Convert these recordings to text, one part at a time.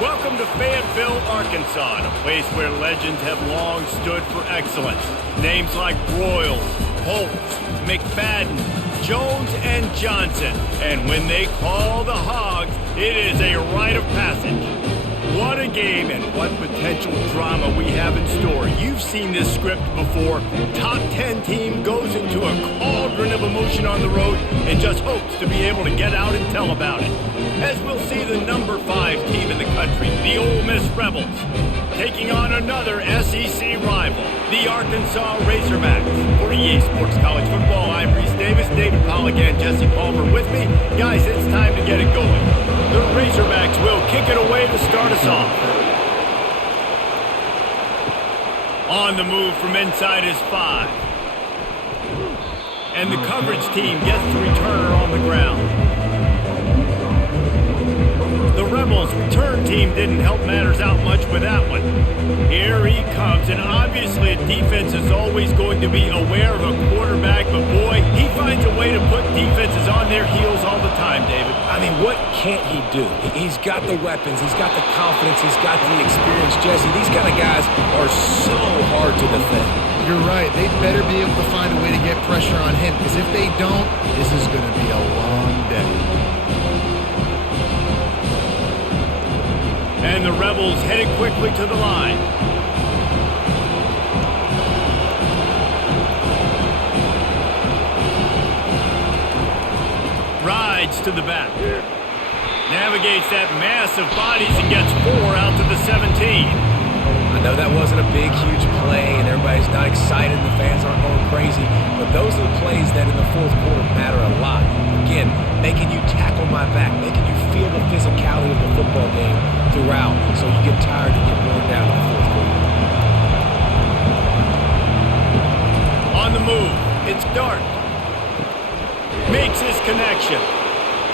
Welcome to Fayetteville, Arkansas, a place where legends have long stood for excellence. Names like Broyles, Holtz, McFadden, Jones, and Johnson. And when they call the Hogs, it is a rite of passage. What a game and what potential drama we have in store. You've seen this script before. Top 10 team goes into a cauldron of emotion on the road and just hopes to be able to get out and tell about it. As we'll see the number 5 team in the country, the Ole Miss Rebels, taking on another SEC rival, the Arkansas Razorbacks. For EA Sports College Football, I'm Reese Davis, David Pollack, and Jesse Palmer with me. Guys, it's time to get it going. The Razorbacks will kick it away to start us off. On the move from inside is 5. And the coverage team gets the returner on the ground. The Rebels' return team didn't help matters out much with that one. Here he comes, and obviously a defense is always going to be aware of a quarterback, but boy, he finds a way to put defenses on their heels all the time, David. I mean, what can't he do? He's got the weapons, he's got the confidence, he's got the experience. Jesse, these kind of guys are so hard to defend. You're right. They better be able to find a way to get pressure on him, because if they don't, this is going to be a long day. And the Rebels headed quickly to the line. Rides to the back. Navigates that mass of bodies and gets 4 out to the 17. I know that wasn't a big, huge play, and everybody's not excited, the fans aren't going crazy, but those are the plays that in the fourth quarter matter a lot. Again, making you tackle my back, making you feel the physicality of the football game throughout, so you get tired and get worn down in the fourth quarter. On the move, it's Dart. Makes his connection.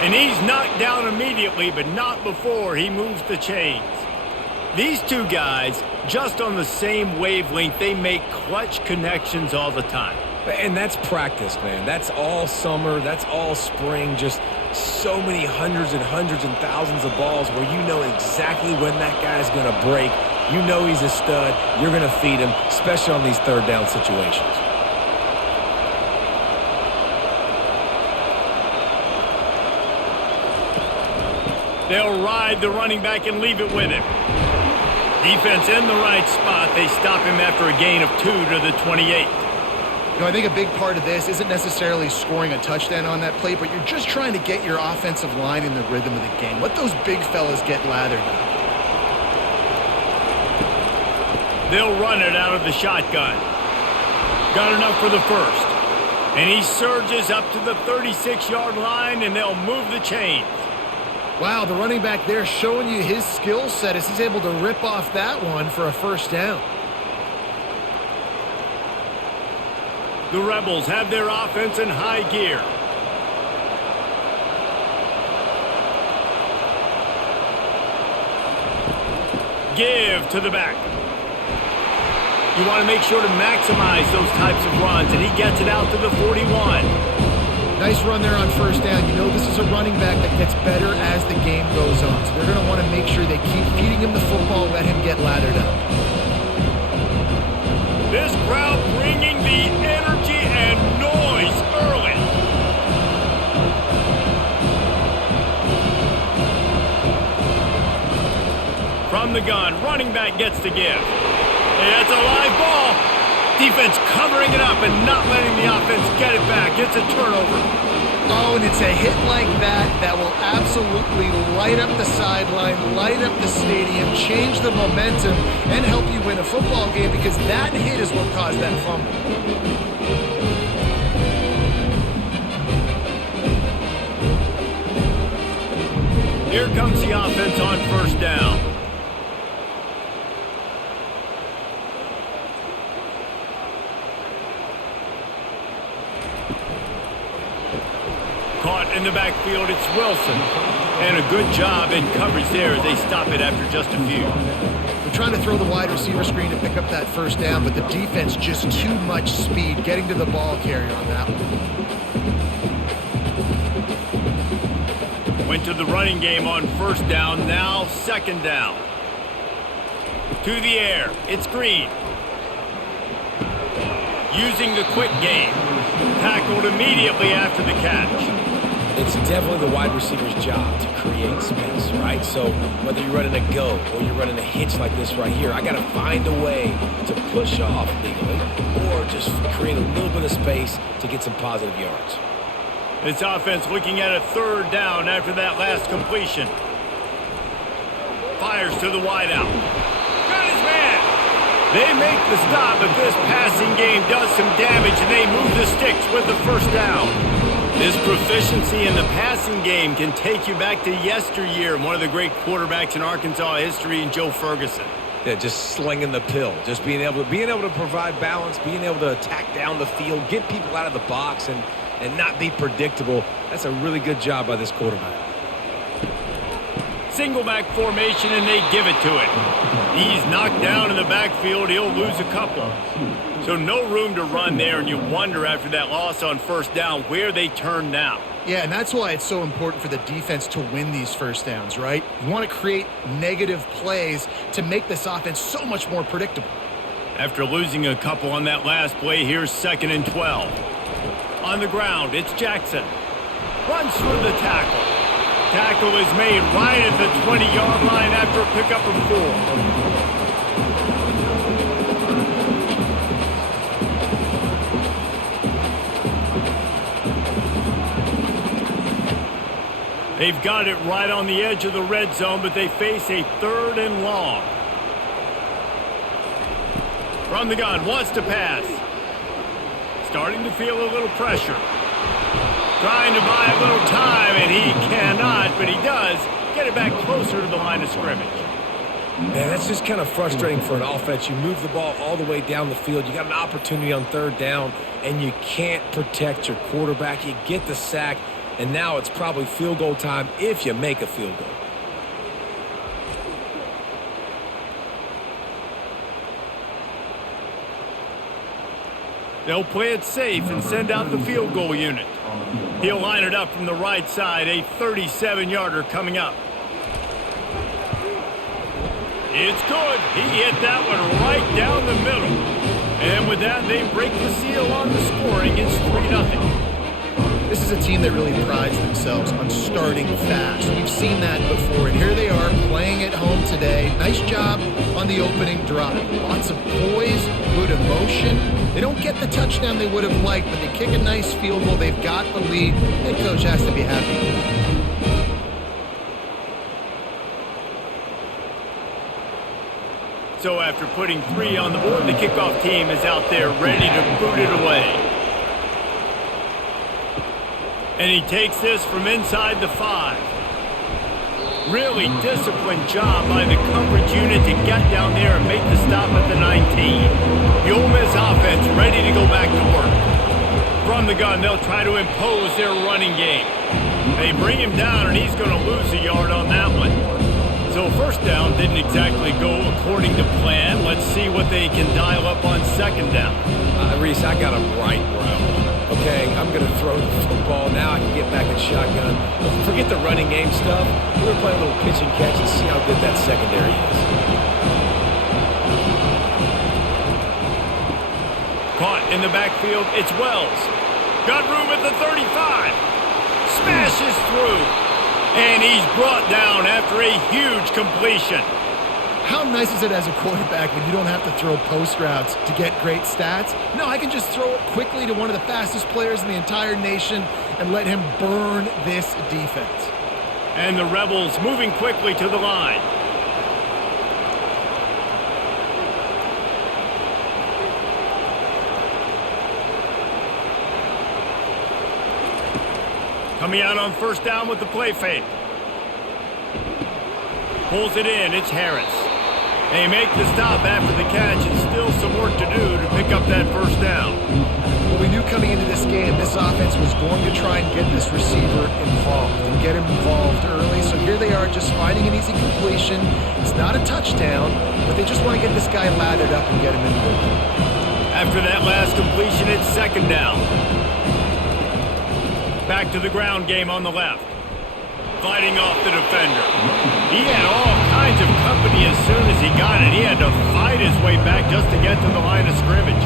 And he's knocked down immediately, but not before he moves the chains. These two guys, just on the same wavelength, they make clutch connections all the time. And that's practice, man. That's all summer. That's all spring. Just so many hundreds and thousands of balls where you know exactly when that guy's going to break. You know he's a stud. You're going to feed him, especially on these third down situations. They'll ride the running back and leave it with him. Defense in the right spot. They stop him after a gain of 2 to the 28. You know, I think a big part of this isn't necessarily scoring a touchdown on that play, but you're just trying to get your offensive line in the rhythm of the game. Let those big fellas get lathered up. They'll run it out of the shotgun. Got enough for the first. And he surges up to the 36-yard line, and they'll move the chains. Wow, the running back there showing you his skill set as he's able to rip off that one for a first down. The Rebels have their offense in high gear. Give to the back. You want to make sure to maximize those types of runs, and he gets it out to the 41. Nice run there on first down. You know this is a running back that gets better as the game goes on. So they're going to want to make sure they keep feeding him the football, let him get lathered up. This crowd bringing the energy and noise early. From the gun, running back gets to give. It's a live ball. Defense covering it up and not letting the offense get it back. It's a turnover. Oh, and it's a hit like that that will absolutely light up the sideline, light up the stadium, change the momentum, and help you win a football game because that hit is what caused that fumble. Here comes the offense on first down. Caught in the backfield, it's Wilson. And a good job in coverage there as they stop it after just a few. They're trying to throw the wide receiver screen to pick up that first down, but the defense just too much speed getting to the ball carrier on that one. Went to the running game on first down, now second down. To the air, it's Green. Using the quick game. Tackled immediately after the catch. It's definitely the wide receiver's job to create space, right? So whether you're running a go or you're running a hitch like this right here, I got to find a way to push off legally or just create a little bit of space to get some positive yards. This offense looking at a third down after that last completion. Fires to the wideout. Got his man. They make the stop, but this passing game does some damage, and they move the sticks with the first down. This proficiency in the passing game can take you back to yesteryear, one of the great quarterbacks in Arkansas history, in Joe Ferguson. Yeah, just slinging the pill, just being able to provide balance, being able to attack down the field, get people out of the box, and not be predictable. That's a really good job by this quarterback. Single back formation, and they give it to him. He's knocked down in the backfield. He'll lose a couple. So no room to run there, and you wonder after that loss on first down where they turn now. Yeah, and that's why it's so important for the defense to win these first downs, right? You want to create negative plays to make this offense so much more predictable. After losing a couple on that last play, here's 2nd and 12. On the ground, it's Jackson. Runs through the tackle. Tackle is made right at the 20-yard line after a pickup of 4. They've got it right on the edge of the red zone, but they face a 3rd and long. From the gun, wants to pass. Starting to feel a little pressure. Trying to buy a little time, and he cannot, but he does get it back closer to the line of scrimmage. Man, that's just kind of frustrating for an offense. You move the ball all the way down the field. You got an opportunity on 3rd down, and you can't protect your quarterback. You get the sack, and now it's probably field goal time if you make a field goal. They'll play it safe and send out the field goal unit. He'll line it up from the right side, a 37-yarder coming up. It's good. He hit that one right down the middle. And with that, they break the seal on the scoring. It's 3-0. This is a team that really prides themselves on starting fast. We've seen that before, and here they are playing at home today. Nice job on the opening drive. Lots of poise, good emotion. They don't get the touchdown they would have liked, but they kick a nice field goal. They've got the lead. Head coach has to be happy. So after putting 3 on the board, the kickoff team is out there ready to boot it away. And he takes this from inside the 5. Really disciplined job by the coverage unit to get down there and make the stop at the 19. The Ole Miss offense ready to go back to work. From the gun, they'll try to impose their running game. They bring him down, and he's going to lose a yard on that one. So first down didn't exactly go according to plan. Let's see what they can dial up on 2nd down. Reese, I got him right where I want him. Okay, I'm going to throw the football. Now I can get back in shotgun. Forget the running game stuff. We're going to play a little pitch and catch and see how good that secondary is. Caught in the backfield, it's Wells. Got room at the 35. Smashes through. And he's brought down after a huge completion. How nice is it as a quarterback when you don't have to throw post routes to get great stats? No, I can just throw it quickly to one of the fastest players in the entire nation and let him burn this defense. And the Rebels moving quickly to the line. Coming out on first down with the play fake. Pulls it in, it's Harris. They make the stop after the catch, and still some work to do to pick up that first down. Well, we knew coming into this game, this offense was going to try and get this receiver involved and get him involved early. So here they are just finding an easy completion. It's not a touchdown, but they just want to get this guy lathered up and get him in the middle. After that last completion, it's 2nd down. Back to the ground game on the left. fighting off the defender. He had all kinds of company as soon as he got it. He had to fight his way back just to get to the line of scrimmage.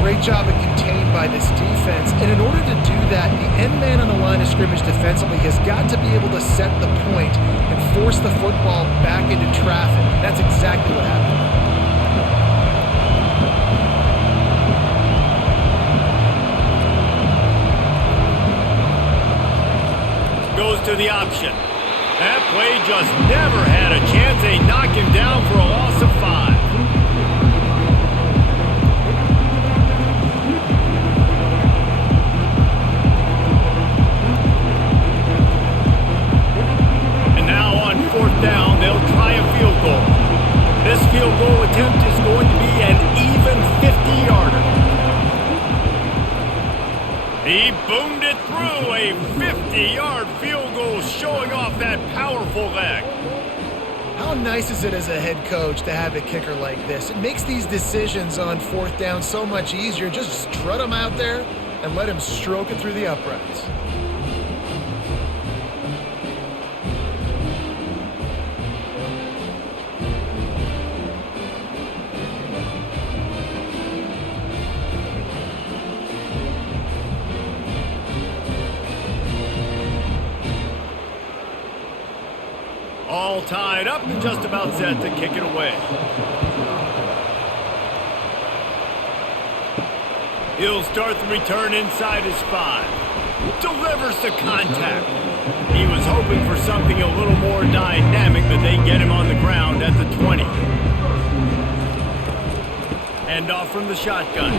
Great job of contained by this defense. And in order to do that, the end man on the line of scrimmage defensively has got to be able to set the point and force the football back into traffic. That's exactly what happened. Goes to the option. That play just never had a chance. They knock him down for a loss of 5. And now on 4th down, they'll try a field goal. This field goal attempt is going to be an even 50-yarder. He boomed it through, a 50-yard field goal showing off that powerful leg. How nice is it as a head coach to have a kicker like this? It makes these decisions on 4th down so much easier. Just strut him out there and let him stroke it through the uprights. All tied up and just about set to kick it away. He'll start the return inside his 5. Delivers the contact. He was hoping for something a little more dynamic, but they get him on the ground at the 20. Hand off from the shotgun.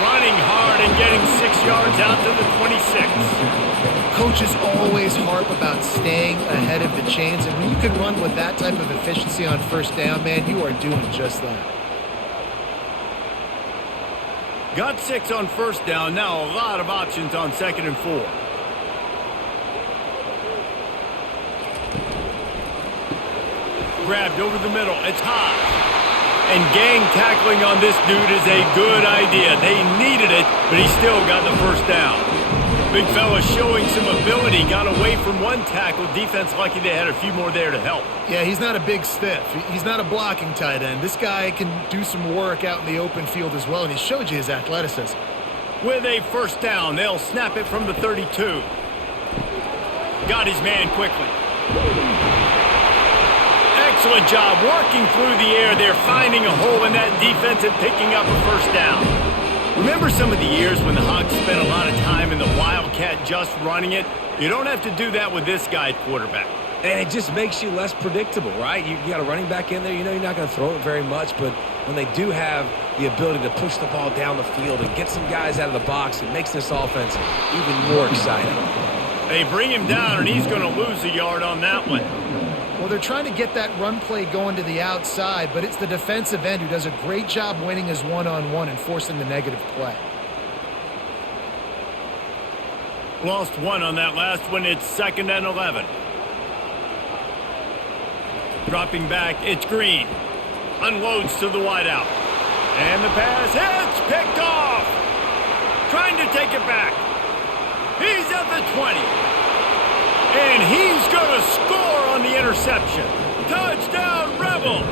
Running hard and getting 6 yards out to the 26. Coaches always harp about staying ahead of the chains, and when you can run with that type of efficiency on 1st down, man, you are doing just that. Got 6 on 1st down, now a lot of options on 2nd and 4. Grabbed over the middle, it's high. And gang tackling on this dude is a good idea. They needed it, but he still got the 1st down. Big fella showing some ability, got away from one tackle. Defense lucky they had a few more there to help. Yeah, he's not a big stiff. He's not a blocking tight end. This guy can do some work out in the open field as well, and he showed you his athleticism. With a 1st down, they'll snap it from the 32. Got his man quickly. Excellent job working through the air. They're finding a hole in that defense and picking up a 1st down. Remember some of the years when the Hawks spent a lot of time in the Wildcat just running it? You don't have to do that with this guy at quarterback. And it just makes you less predictable, right? You got a running back in there. You know you're not going to throw it very much, but when they do have the ability to push the ball down the field and get some guys out of the box, it makes this offense even more exciting. They bring him down, and he's going to lose a yard on that one. Well, they're trying to get that run play going to the outside, but it's the defensive end who does a great job winning his one-on-one and forcing the negative play. Lost 1 on that last one. It's 2nd and 11. Dropping back, it's Green. Unloads to the wideout. And the pass hits, picked off. Trying to take it back. He's at the 20. And he's going to score on the interception. Touchdown, Rebels!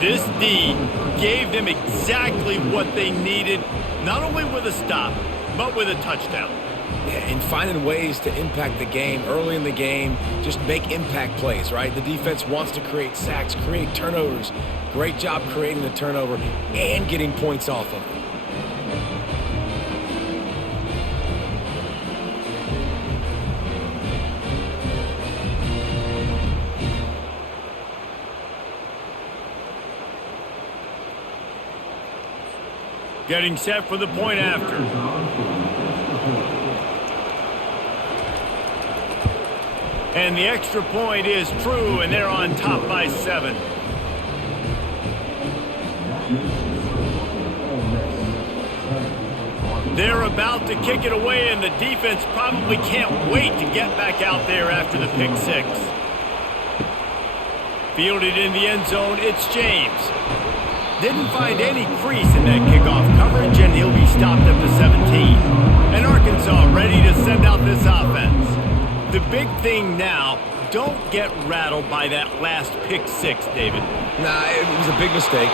This D gave them exactly what they needed, not only with a stop, but with a touchdown. Yeah, and finding ways to impact the game early in the game, just make impact plays, right? The defense wants to create sacks, create turnovers. Great job creating the turnover and getting points off of it. Getting set for the point after. And the extra point is true, and they're on top by 7. They're about to kick it away, and the defense probably can't wait to get back out there after the pick 6. Fielded in the end zone, it's James. Didn't find any crease in that kickoff coverage, and he'll be stopped at the 17. And Arkansas ready to send out this offense. The big thing now, don't get rattled by that last pick six, David. Nah, it was a big mistake.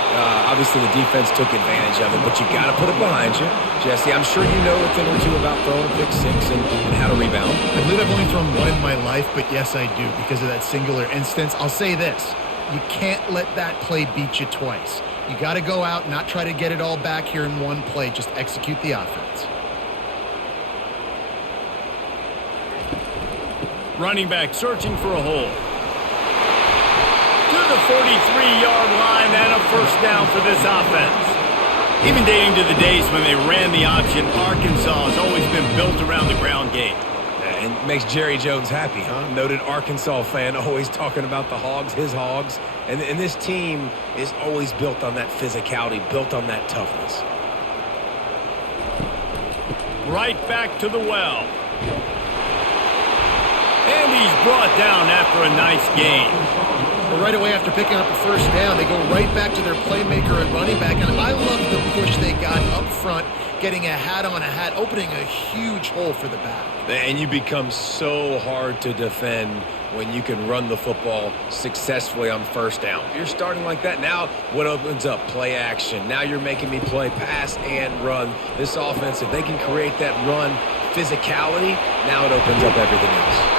Obviously, the defense took advantage of it, but you got to put it behind you. Jesse, I'm sure you know a thing or two about throwing a pick six and how to rebound. I believe I've only thrown one in my life, but yes, I do because of that singular instance. I'll say this. You can't let that play beat you twice. You got to go out and not try to get it all back here in one play. Just execute the offense. Running back searching for a hole. To the 43-yard line and a first down for this offense. Even dating to the days when they ran the option, Arkansas has always been built around the ground game. And it makes Jerry Jones happy, huh? Noted Arkansas fan, always talking about the Hogs, his Hogs. And this team is always built on that physicality, built on that toughness. Right back to the well. And he's brought down after a nice gain. Well, right away after picking up a first down, they go right back to their playmaker and running back. And I love the push they got up front, getting a hat on a hat, opening a huge hole for the back. And you become so hard to defend when you can run the football successfully on first down. You're starting like that. Now what opens up? Play action. Now you're making me play pass and run. This offense, if they can create that run physicality, now it opens up everything else.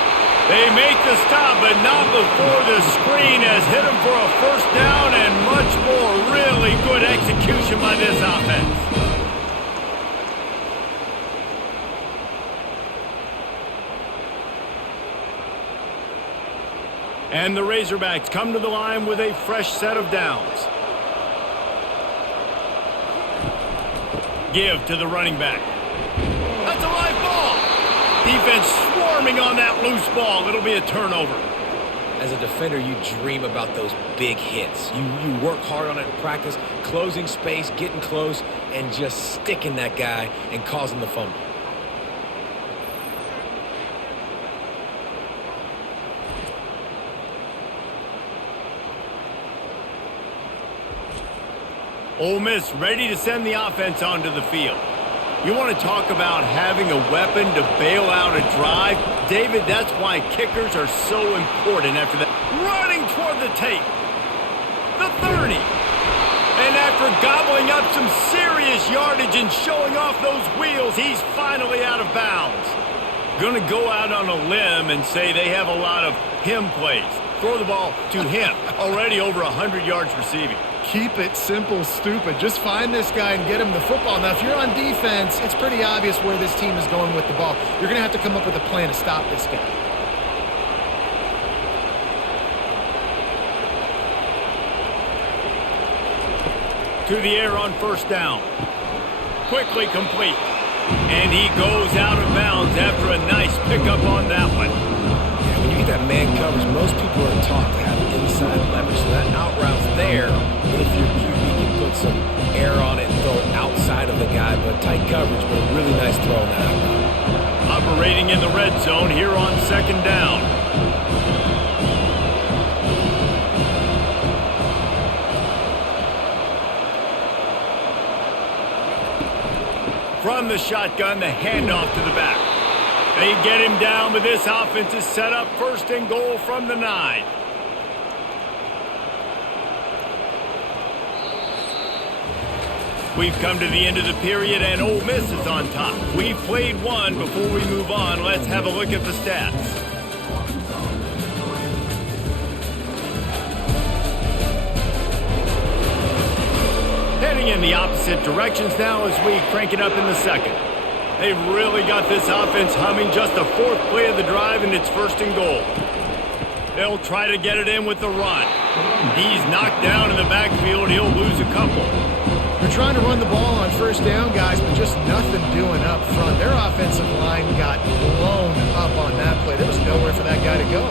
They make the stop, but not before the screen has hit them for a first down and much more. Really good execution by this offense. And the Razorbacks come to the line with a fresh set of downs. Give to the running back. That's a live ball. Defense swarming on that loose ball. It'll be a turnover. As a defender, you dream about those big hits. You work hard on it in practice, closing space, getting close, and just sticking that guy and causing the fumble. Ole Miss ready to send the offense onto the field. You want to talk about having a weapon to bail out a drive? David, that's why kickers are so important after that. Running toward the tape. The 30. And after gobbling up some serious yardage and showing off those wheels, he's finally out of bounds. Going to go out on a limb and say they have a lot of him plays. Throw the ball to him. Already over 100 yards receiving. Keep it simple, stupid. Just find this guy and get him the football. Now, if you're on defense, it's pretty obvious where this team is going with the ball. You're going to have to come up with a plan to stop this guy. To the air on first down. Quickly complete. And he goes out of bounds after a nice pickup on that one. Yeah, when you get that man coverage, most people are taught to have inside leverage. So that out route's there. But if your QB can put some air on it and throw it outside of the guy, but tight coverage, but a really nice throw on that out route. Operating in the red zone here on second down. From the shotgun, the handoff to the back. They get him down, but this offense is set up first and goal from the 9. We've come to the end of the period, and Ole Miss is on top. We've played one. Before we move on, let's have a look at the stats. Heading in the opposite directions now as we crank it up in the second. They've really got this offense humming. Just the fourth play of the drive, and it's first and goal. They'll try to get it in with the run. He's knocked down in the backfield. He'll lose a couple. They're trying to run the ball on first down, guys, but just nothing doing up front. Their offensive line got blown up on that play. There was nowhere for that guy to go.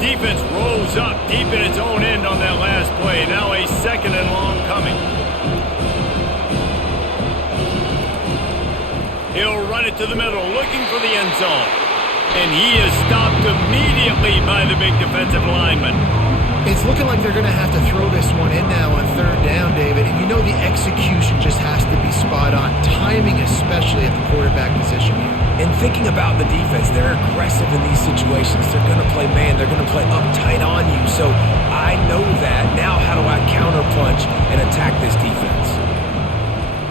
Defense rolls up deep in its own end on that last play. Now a second and long coming. He'll run it to the middle, looking for the end zone. And he is stopped immediately by the big defensive lineman. It's looking like they're going to have to throw this one in now on third down, David. And you know the execution just has to be spot on. Timing especially at the quarterback position here. And thinking about the defense, they're aggressive in these situations. They're going to play man. They're going to play uptight on you. So I know that. Now how do I counterpunch and attack this defense?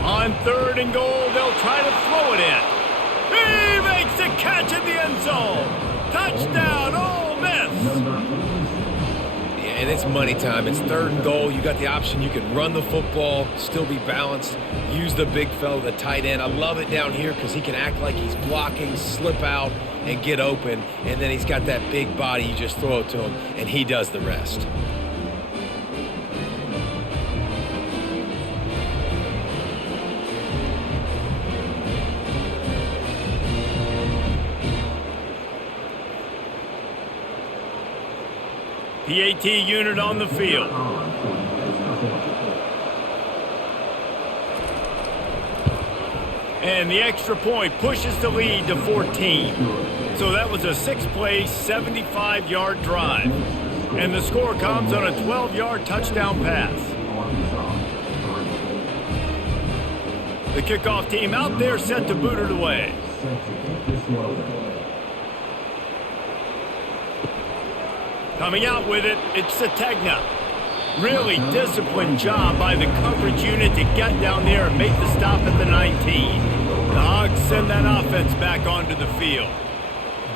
On third and goal, they'll try to throw it in. He makes a catch in the end zone. Touchdown, Ole Miss. And it's money time. It's third and goal. You got the option. You can run the football, still be balanced, use the big fella, the tight end. I love it down here because he can act like he's blocking, slip out, and get open. And then he's got that big body. You just throw it to him, and he does the rest. PAT unit on the field. And the extra point pushes the lead to 14. So that was a 6-play, 75-yard drive. And the score comes on a 12-yard touchdown pass. The kickoff team out there set to boot it away. Coming out with it, it's Sategna. Really disciplined job by the coverage unit to get down there and make the stop at the 19. The Hogs send that offense back onto the field.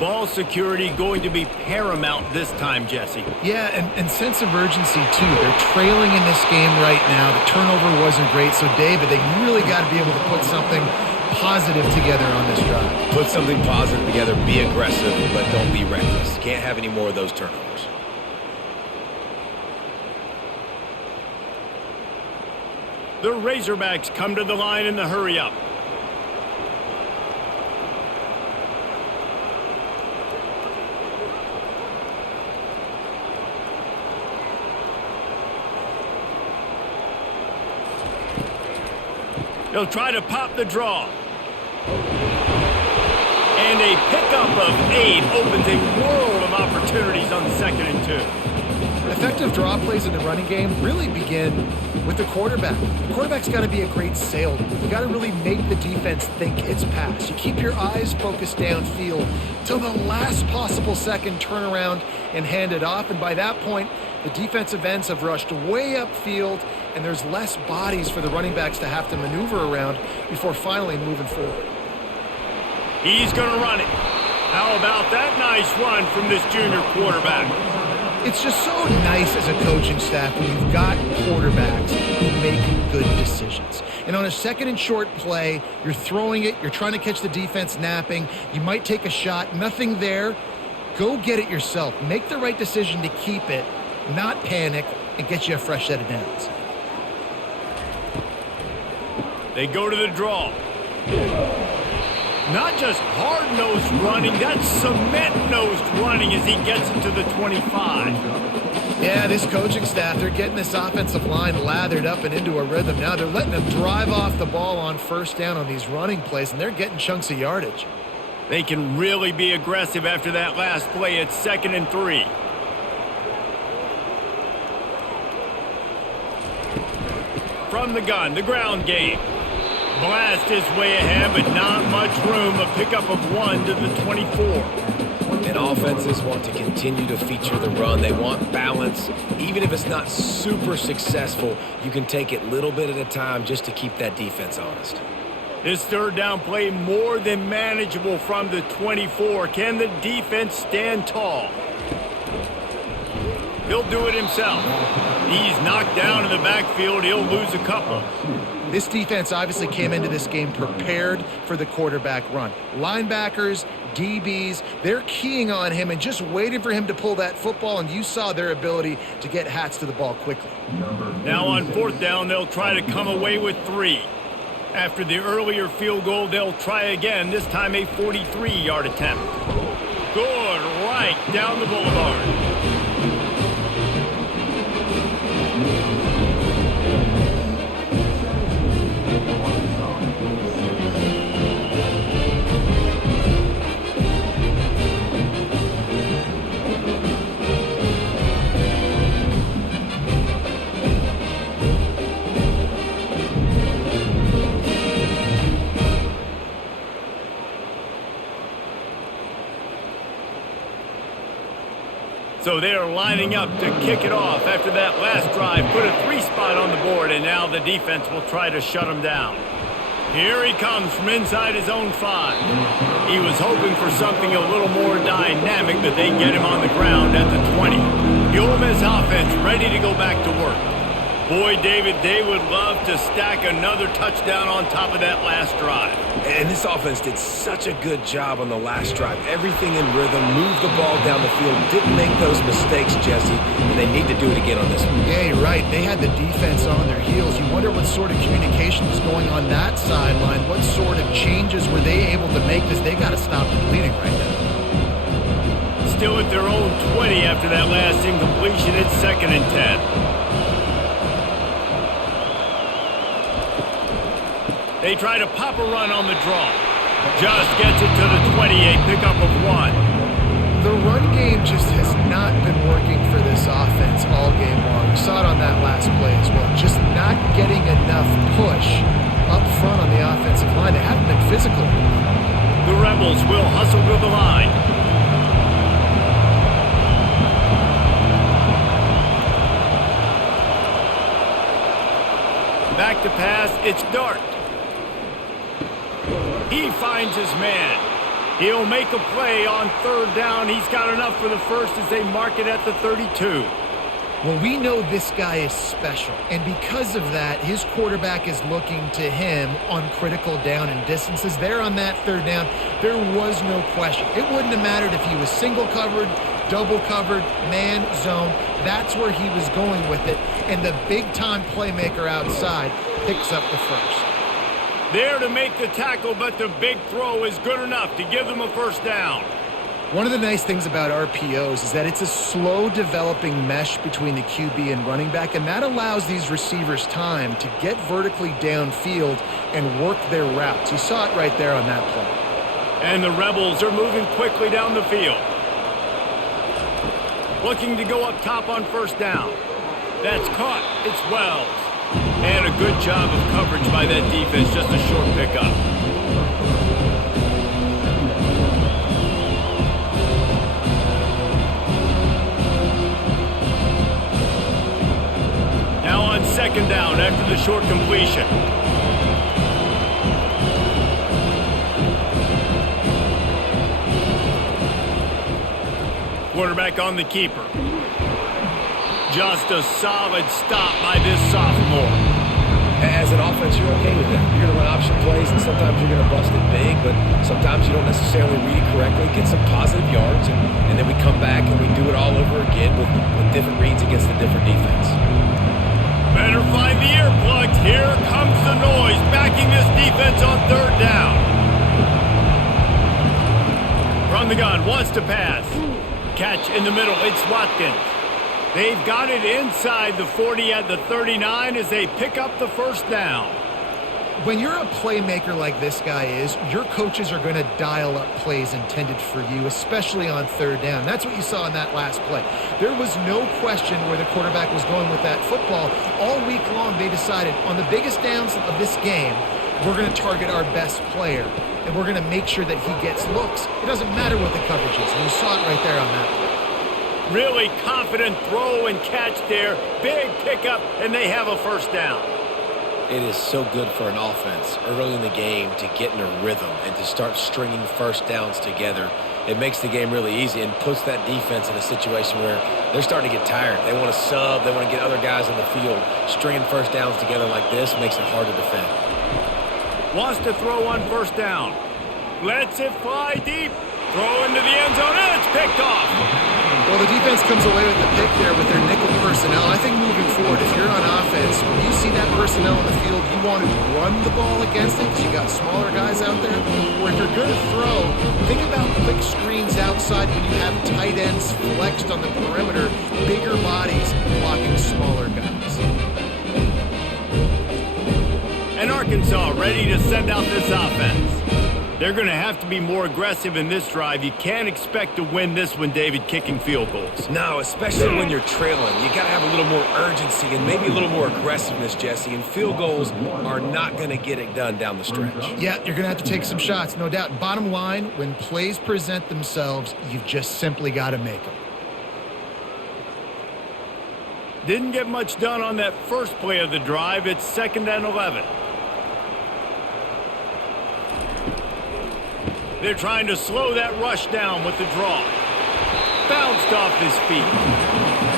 Ball security going to be paramount this time, Jesse. Yeah, and sense of urgency, too. They're trailing in this game right now. The turnover wasn't great, so David, they really got to be able to put something positive together on this drive. Put something positive together, be aggressive, but don't be reckless. Can't have any more of those turnovers. The Razorbacks come to the line in the hurry-up. They'll try to pop the draw. And a pickup of 8 opens a world of opportunities on 2nd and 2. Effective draw plays in the running game really begin with the quarterback. The quarterback's got to be a great salesman. You got to really make the defense think it's pass. You keep your eyes focused downfield till the last possible second, turn around and hand it off. And by that point, the defensive ends have rushed way upfield, and there's less bodies for the running backs to have to maneuver around before finally moving forward. He's going to run it. How about that nice run from this junior quarterback? It's just so nice as a coaching staff when you've got quarterbacks who make good decisions. And on a 2nd and short play, you're throwing it, you're trying to catch the defense napping, you might take a shot, nothing there. Go get it yourself. Make the right decision to keep it, not panic, and get you a fresh set of downs. They go to the draw. Not just hard-nosed running, that's cement-nosed running as he gets into the 25. Yeah, this coaching staff, they're getting this offensive line lathered up and into a rhythm now. They're letting them drive off the ball on first down on these running plays, and they're getting chunks of yardage. They can really be aggressive after that last play. It's 2nd and 3. From the gun, the ground game. Blast his way ahead, but not much room. A pickup of 1 to the 24. And offenses want to continue to feature the run. They want balance. Even if it's not super successful, you can take it little bit at a time just to keep that defense honest. This third down play more than manageable from the 24. Can the defense stand tall? He'll do it himself. He's knocked down in the backfield. He'll lose a couple. This defense obviously came into this game prepared for the quarterback run. Linebackers, DBs, they're keying on him and just waiting for him to pull that football, and you saw their ability to get hats to the ball quickly. Now on 4th down, they'll try to come away with 3. After the earlier field goal, they'll try again, this time a 43-yard attempt. Good right down the boulevard. So they are lining up to kick it off after that last drive. Put a 3-spot on the board, and now the defense will try to shut them down. Here he comes from inside his own 5. He was hoping for something a little more dynamic, but they get him on the ground at the 20. The Ole Miss offense ready to go back to work. Boy, David, they would love to stack another touchdown on top of that last drive. And this offense did such a good job on the last drive. Everything in rhythm, moved the ball down the field, didn't make those mistakes, Jesse, and they need to do it again on this one. Yeah, you're right. They had the defense on their heels. You wonder what sort of communication was going on that sideline. What sort of changes were they able to make because they got to stop the bleeding right now. Still at their own 20 after that last incompletion. It's 2nd and 10. They try to pop a run on the draw. Just gets it to the 28, pickup of 1. The run game just has not been working for this offense all game long. We saw it on that last play as well. Just not getting enough push up front on the offensive line. They haven't been physical. The Rebels will hustle to the line. Back to pass, it's Dart. He finds his man. He'll make a play on 3rd down. He's got enough for the first as they mark it at the 32. Well, we know this guy is special, and because of that, his quarterback is looking to him on critical down and distances. There on that 3rd down, there was no question. It wouldn't have mattered if he was single covered, double covered, man, zone. That's where he was going with it, and the big-time playmaker outside picks up the first. There to make the tackle, but the big throw is good enough to give them a 1st down. One of the nice things about RPOs is that it's a slow developing mesh between the QB and running back, and that allows these receivers time to get vertically downfield and work their routes. You saw it right there on that play. And the Rebels are moving quickly down the field. Looking to go up top on 1st down. That's caught. It's Wells. And a good job of coverage by that defense, just a short pickup. Now on 2nd down after the short completion. Quarterback on the keeper. Just a solid stop by this sophomore. As an offense, you're okay with that. You're going to run option plays, and sometimes you're going to bust it big, but sometimes you don't necessarily read it correctly, get some positive yards, and then we come back and we do it all over again with different reads against a different defense. Better find the earplugs. Here comes the noise, backing this defense on 3rd down. From the gun, wants to pass. Catch in the middle, it's Watkins. They've got it inside the 40 at the 39 as they pick up the 1st down. When you're a playmaker like this guy is, your coaches are going to dial up plays intended for you, especially on 3rd down. That's what you saw in that last play. There was no question where the quarterback was going with that football. All week long, they decided on the biggest downs of this game, we're going to target our best player, and we're going to make sure that he gets looks. It doesn't matter what the coverage is, and you saw it right there on that play. Really confident throw and catch there. Big pickup, and they have a 1st down. It is so good for an offense early in the game to get in a rhythm and to start stringing 1st downs together. It makes the game really easy and puts that defense in a situation where they're starting to get tired. They want to sub. They want to get other guys on the field. Stringing 1st downs together like this makes it hard to defend. Wants to throw on 1st down. Lets it fly deep. Throw into the end zone, and it's picked off. Well, the defense comes away with the pick there with their nickel personnel. I think moving forward, if you're on offense, when you see that personnel in the field, you want to run the ball against it because you got smaller guys out there. Or if you're going to throw, think about quick screens outside when you have tight ends flexed on the perimeter, bigger bodies blocking smaller guys. And Arkansas ready to send out this offense. They're going to have to be more aggressive in this drive. You can't expect to win this one, David, kicking field goals. No, especially when you're trailing. You got to have a little more urgency and maybe a little more aggressiveness, Jesse. And field goals are not going to get it done down the stretch. Yeah, you're going to have to take some shots, no doubt. Bottom line, when plays present themselves, you've just simply got to make them. Didn't get much done on that first play of the drive. It's 2nd and 11. They're trying to slow that rush down with the draw. Bounced off his feet.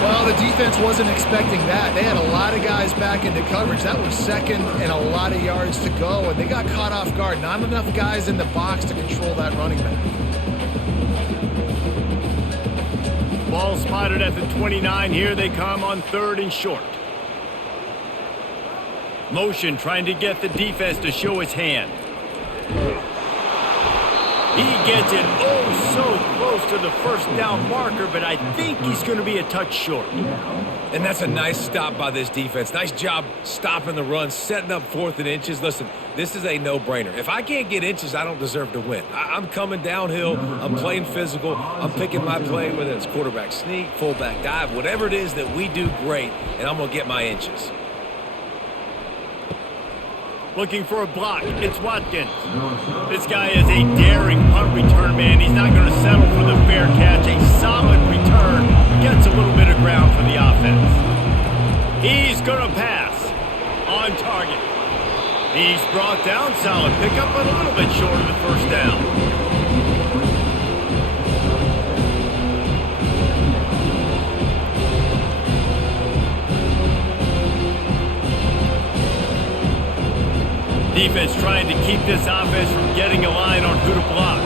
Well, the defense wasn't expecting that. They had a lot of guys back into coverage. That was 2nd and a lot of yards to go, and they got caught off guard. Not enough guys in the box to control that running back. Ball spotted at the 29. Here they come on 3rd and short. Motion trying to get the defense to show his hand. He gets it so close to the first down marker, but I think he's going to be a touch short. And that's a nice stop by this defense. Nice job stopping the run, setting up 4th and inches. Listen, this is a no-brainer. If I can't get inches, I don't deserve to win. I'm coming downhill. I'm playing physical. I'm picking my play, whether it's quarterback sneak, fullback dive, whatever it is that we do great, and I'm going to get my inches. Looking for a block. It's Watkins. This guy is a daring punt return man. He's not going to settle for the fair catch. A solid return. Gets a little bit of ground for the offense. He's going to pass. On target. He's brought down. Solid pickup, but a little bit short of the first down. Defense trying to keep this offense from getting a line on who to block.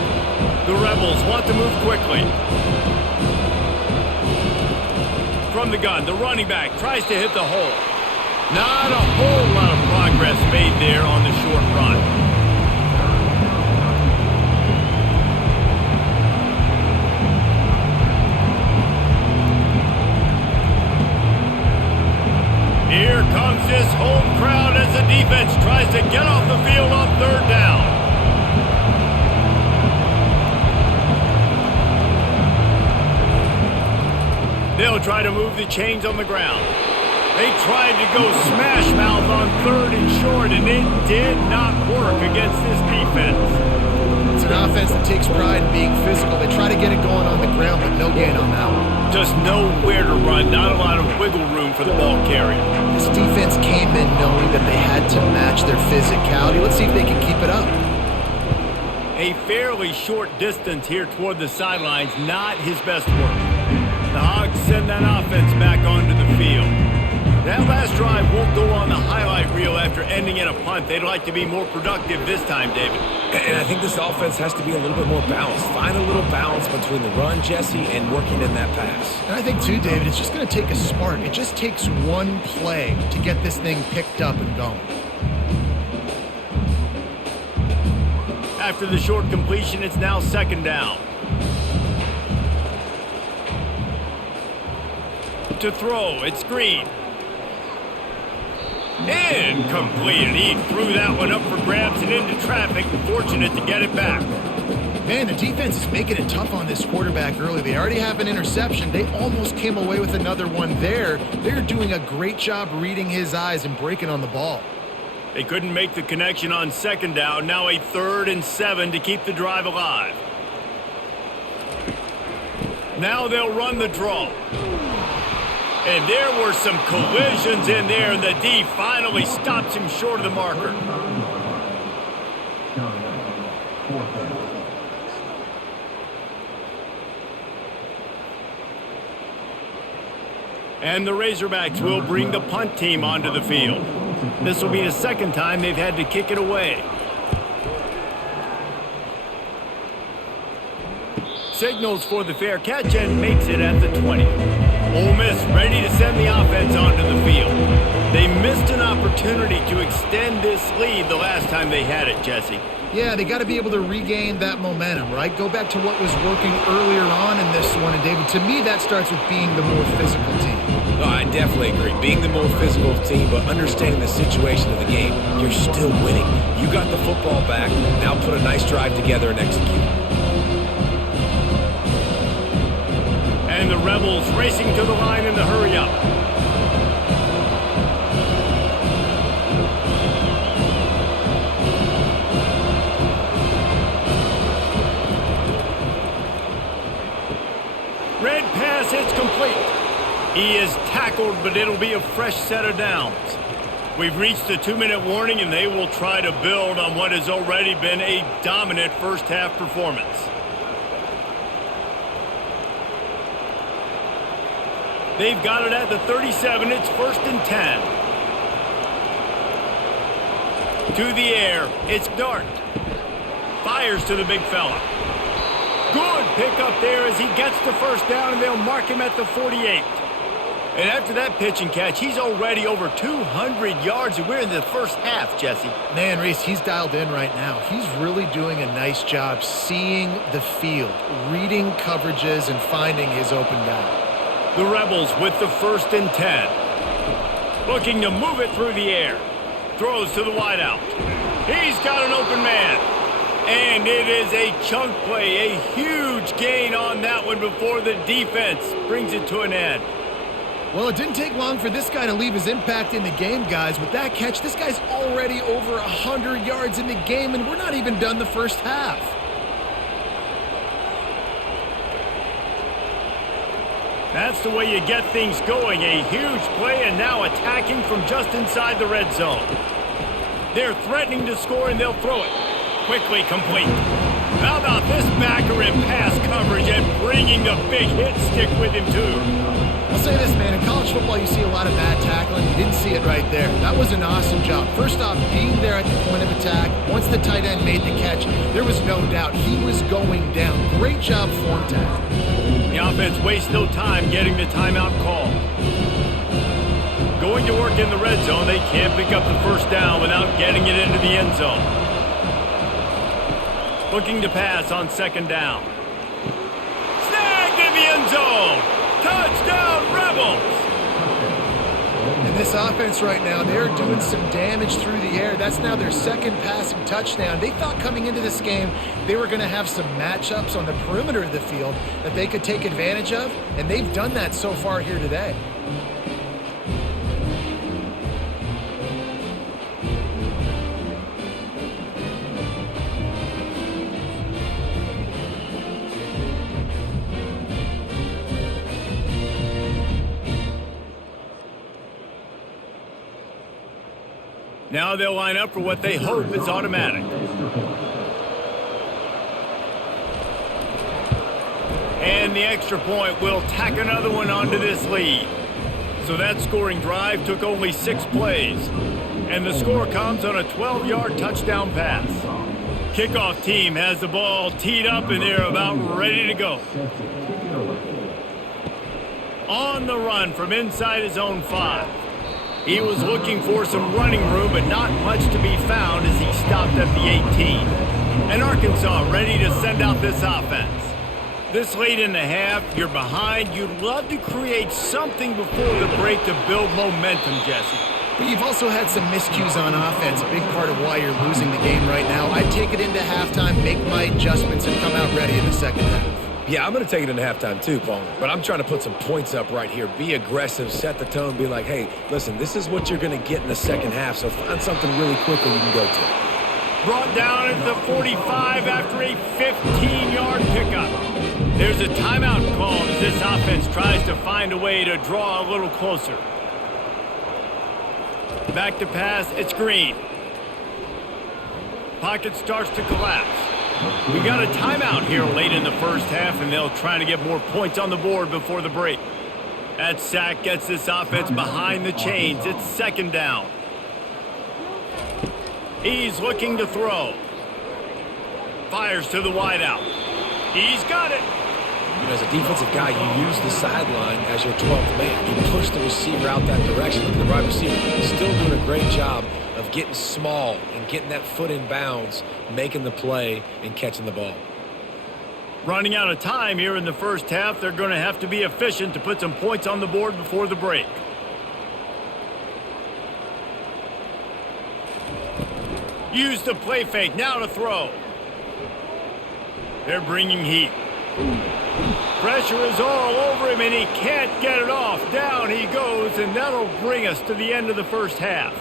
The Rebels want to move quickly. From the gun, the running back tries to hit the hole. Not a whole lot of progress made there on the short run. Here comes this home crowd as the defense tries to get off the field on 3rd down. They'll try to move the chains on the ground. They tried to go smash mouth on 3rd and short, and it did not work against this defense. It's an offense that takes pride in being physical. They try to get it going on the ground, but no gain on that one. Just nowhere to run, not a lot of wiggle room for the ball carrier. This defense came in knowing that they had to match their physicality. Let's see if they can keep it up. A fairly short distance here toward the sidelines, not his best work. The Hogs send that offense back onto the field. That last drive won't go on the highlight reel after ending in a punt. They'd like to be more productive this time, David. And I think this offense has to be a little bit more balanced. Find a little balance between the run, Jesse, and working in that pass. And I think, too, David, it's just going to take a spark. It just takes one play to get this thing picked up and going. After the short completion, it's now 2nd down. To throw, it's Green. Incomplete. He threw that one up for grabs and into traffic. Fortunate to get it back. Man, the defense is making it tough on this quarterback early. They already have an interception. They almost came away with another one there. They're doing a great job reading his eyes and breaking on the ball. They couldn't make the connection on 2nd down. Now a 3rd and 7 to keep the drive alive. Now they'll run the draw. And there were some collisions in there, and the D finally stops him short of the marker. And the Razorbacks will bring the punt team onto the field. This will be the 2nd time they've had to kick it away. Signals for the fair catch and makes it at the 20. Ole Miss ready to send the offense onto the field. They missed an opportunity to extend this lead the last time they had it, Jesse. Yeah, they got to be able to regain that momentum, right? Go back to what was working earlier on in this one. And, David, to me, that starts with being the more physical team. No, I definitely agree. Being the more physical team, but understanding the situation of the game, you're still winning. You got the football back. Now put a nice drive together and execute. And the Rebels racing to the line in the hurry-up. Red pass hits complete. He is tackled, but it'll be a fresh set of downs. We've reached the 2-minute warning, and they will try to build on what has already been a dominant first-half performance. They've got it at the 37. It's 1st and 10. To the air. It's Dart. Fires to the big fella. Good pickup there as he gets the first down, and they'll mark him at the 48. And after that pitch and catch, he's already over 200 yards, and we're in the first half, Jesse. Man, Reese, he's dialed in right now. He's really doing a nice job seeing the field, reading coverages, and finding his open guy. The Rebels with the 1st and 10. Looking to move it through the air. Throws to the wideout. He's got an open man. And it is a chunk play, a huge gain on that one before the defense brings it to an end. Well, it didn't take long for this guy to leave his impact in the game, guys. With that catch, this guy's already over 100 yards in the game, and we're not even done the first half. That's the way you get things going. A huge play, and now attacking from just inside the red zone. They're threatening to score, and they'll throw it. Quickly complete. How about this backer in pass coverage and bringing the big hit stick with him, too? I'll say this, man. In college football, you see a lot of bad tackling. You didn't see it right there. That was an awesome job. First off, being there at the point of attack. Once the tight end made the catch, there was no doubt he was going down. Great job form tackling. The offense wastes no time getting the timeout call. Going to work in the red zone, they can't pick up the first down without getting it into the end zone. Looking to pass on 2nd down. Snagged in the end zone. Touchdown, Rebels! And this offense right now, they're doing some damage through the air. That's now their 2nd passing touchdown. They thought coming into this game they were going to have some matchups on the perimeter of the field that they could take advantage of, and they've done that so far here today. Now they'll line up for what they hope is automatic. And the extra point will tack another one onto this lead. So that scoring drive took only 6 plays. And the score comes on a 12-yard touchdown pass. Kickoff team has the ball teed up and they're about ready to go. On the run from inside his own 5. He was looking for some running room, but not much to be found as he stopped at the 18. And Arkansas ready to send out this offense. This late in the half, you're behind. You'd love to create something before the break to build momentum, Jesse. But you've also had some miscues on offense, a big part of why you're losing the game right now. I'd take it into halftime, make my adjustments, and come out ready in the 2nd half. Yeah, I'm going to take it into halftime too, Paul. But I'm trying to put some points up right here. Be aggressive, set the tone, be like, hey, listen, this is what you're going to get in the 2nd half, so find something really quickly you can go to. Brought down at the 45 after a 15-yard pickup. There's a timeout called as this offense tries to find a way to draw a little closer. Back to pass, it's Green. Pocket starts to collapse. We got a timeout here late in the first half, and they'll try to get more points on the board before the break. That sack gets this offense behind the chains. It's 2nd down. He's looking to throw. Fires to the wideout. He's got it. You know, as a defensive guy, you use the sideline as your 12th man. You push the receiver out that direction. Look at the wide receiver. Still doing a great job of getting small and getting that foot in bounds, making the play, and catching the ball. Running out of time here in the first half, they're going to have to be efficient to put some points on the board before the break. Use the play fake, now to throw. They're bringing heat. Pressure is all over him, and he can't get it off. Down he goes, and that'll bring us to the end of the first half.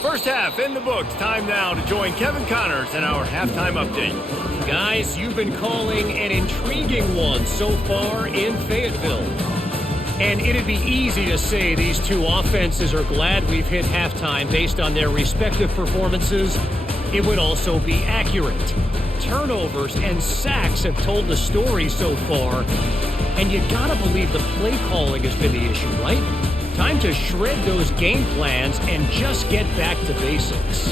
First half in the books. Time now to join Kevin Connors in our halftime update. Guys, you've been calling an intriguing one so far in Fayetteville. And it'd be easy to say these two offenses are glad we've hit halftime based on their respective performances. It would also be accurate. Turnovers and sacks have told the story so far. And you gotta believe the play calling has been the issue, right? Time to shred those game plans and just get back to basics.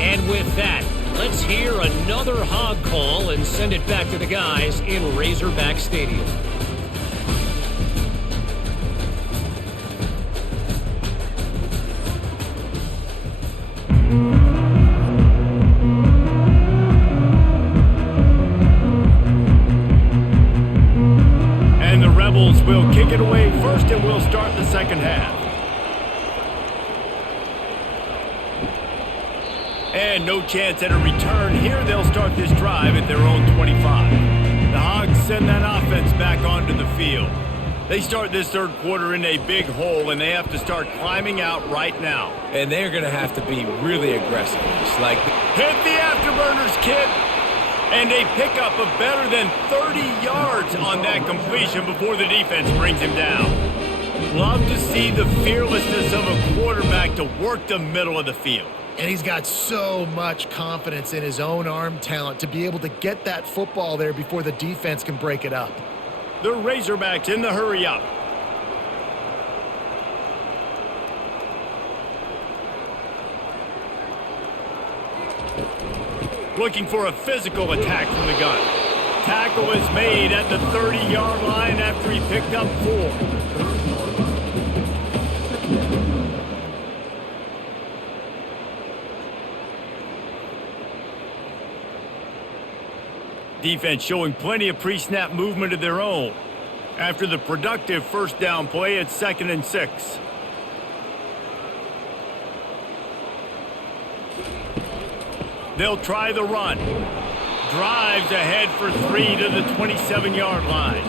And with that, let's hear another hog call and send it back to the guys in Razorback Stadium. And the Rebels will kick it away first, and we'll start the second half. And no chance at a return here. They'll start this drive at their own 25. The Hogs send that offense back onto the field. They start this third quarter in a big hole, and they have to start climbing out right now. And they're going to have to be really aggressive. It's like, hit the afterburners, kid! And a pickup of better than 30 yards on that completion before the defense brings him down. Love to see the fearlessness of a quarterback to work the middle of the field. And he's got so much confidence in his own arm talent to be able to get that football there before the defense can break it up. The Razorbacks in the hurry up. Looking for a physical attack from the gun. Tackle is made at the 30-yard line after he picked up 4. Defense showing plenty of pre-snap movement of their own. After the productive first down play, it's 2nd and 6. They'll try the run. Drives ahead for 3 to the 27-yard line.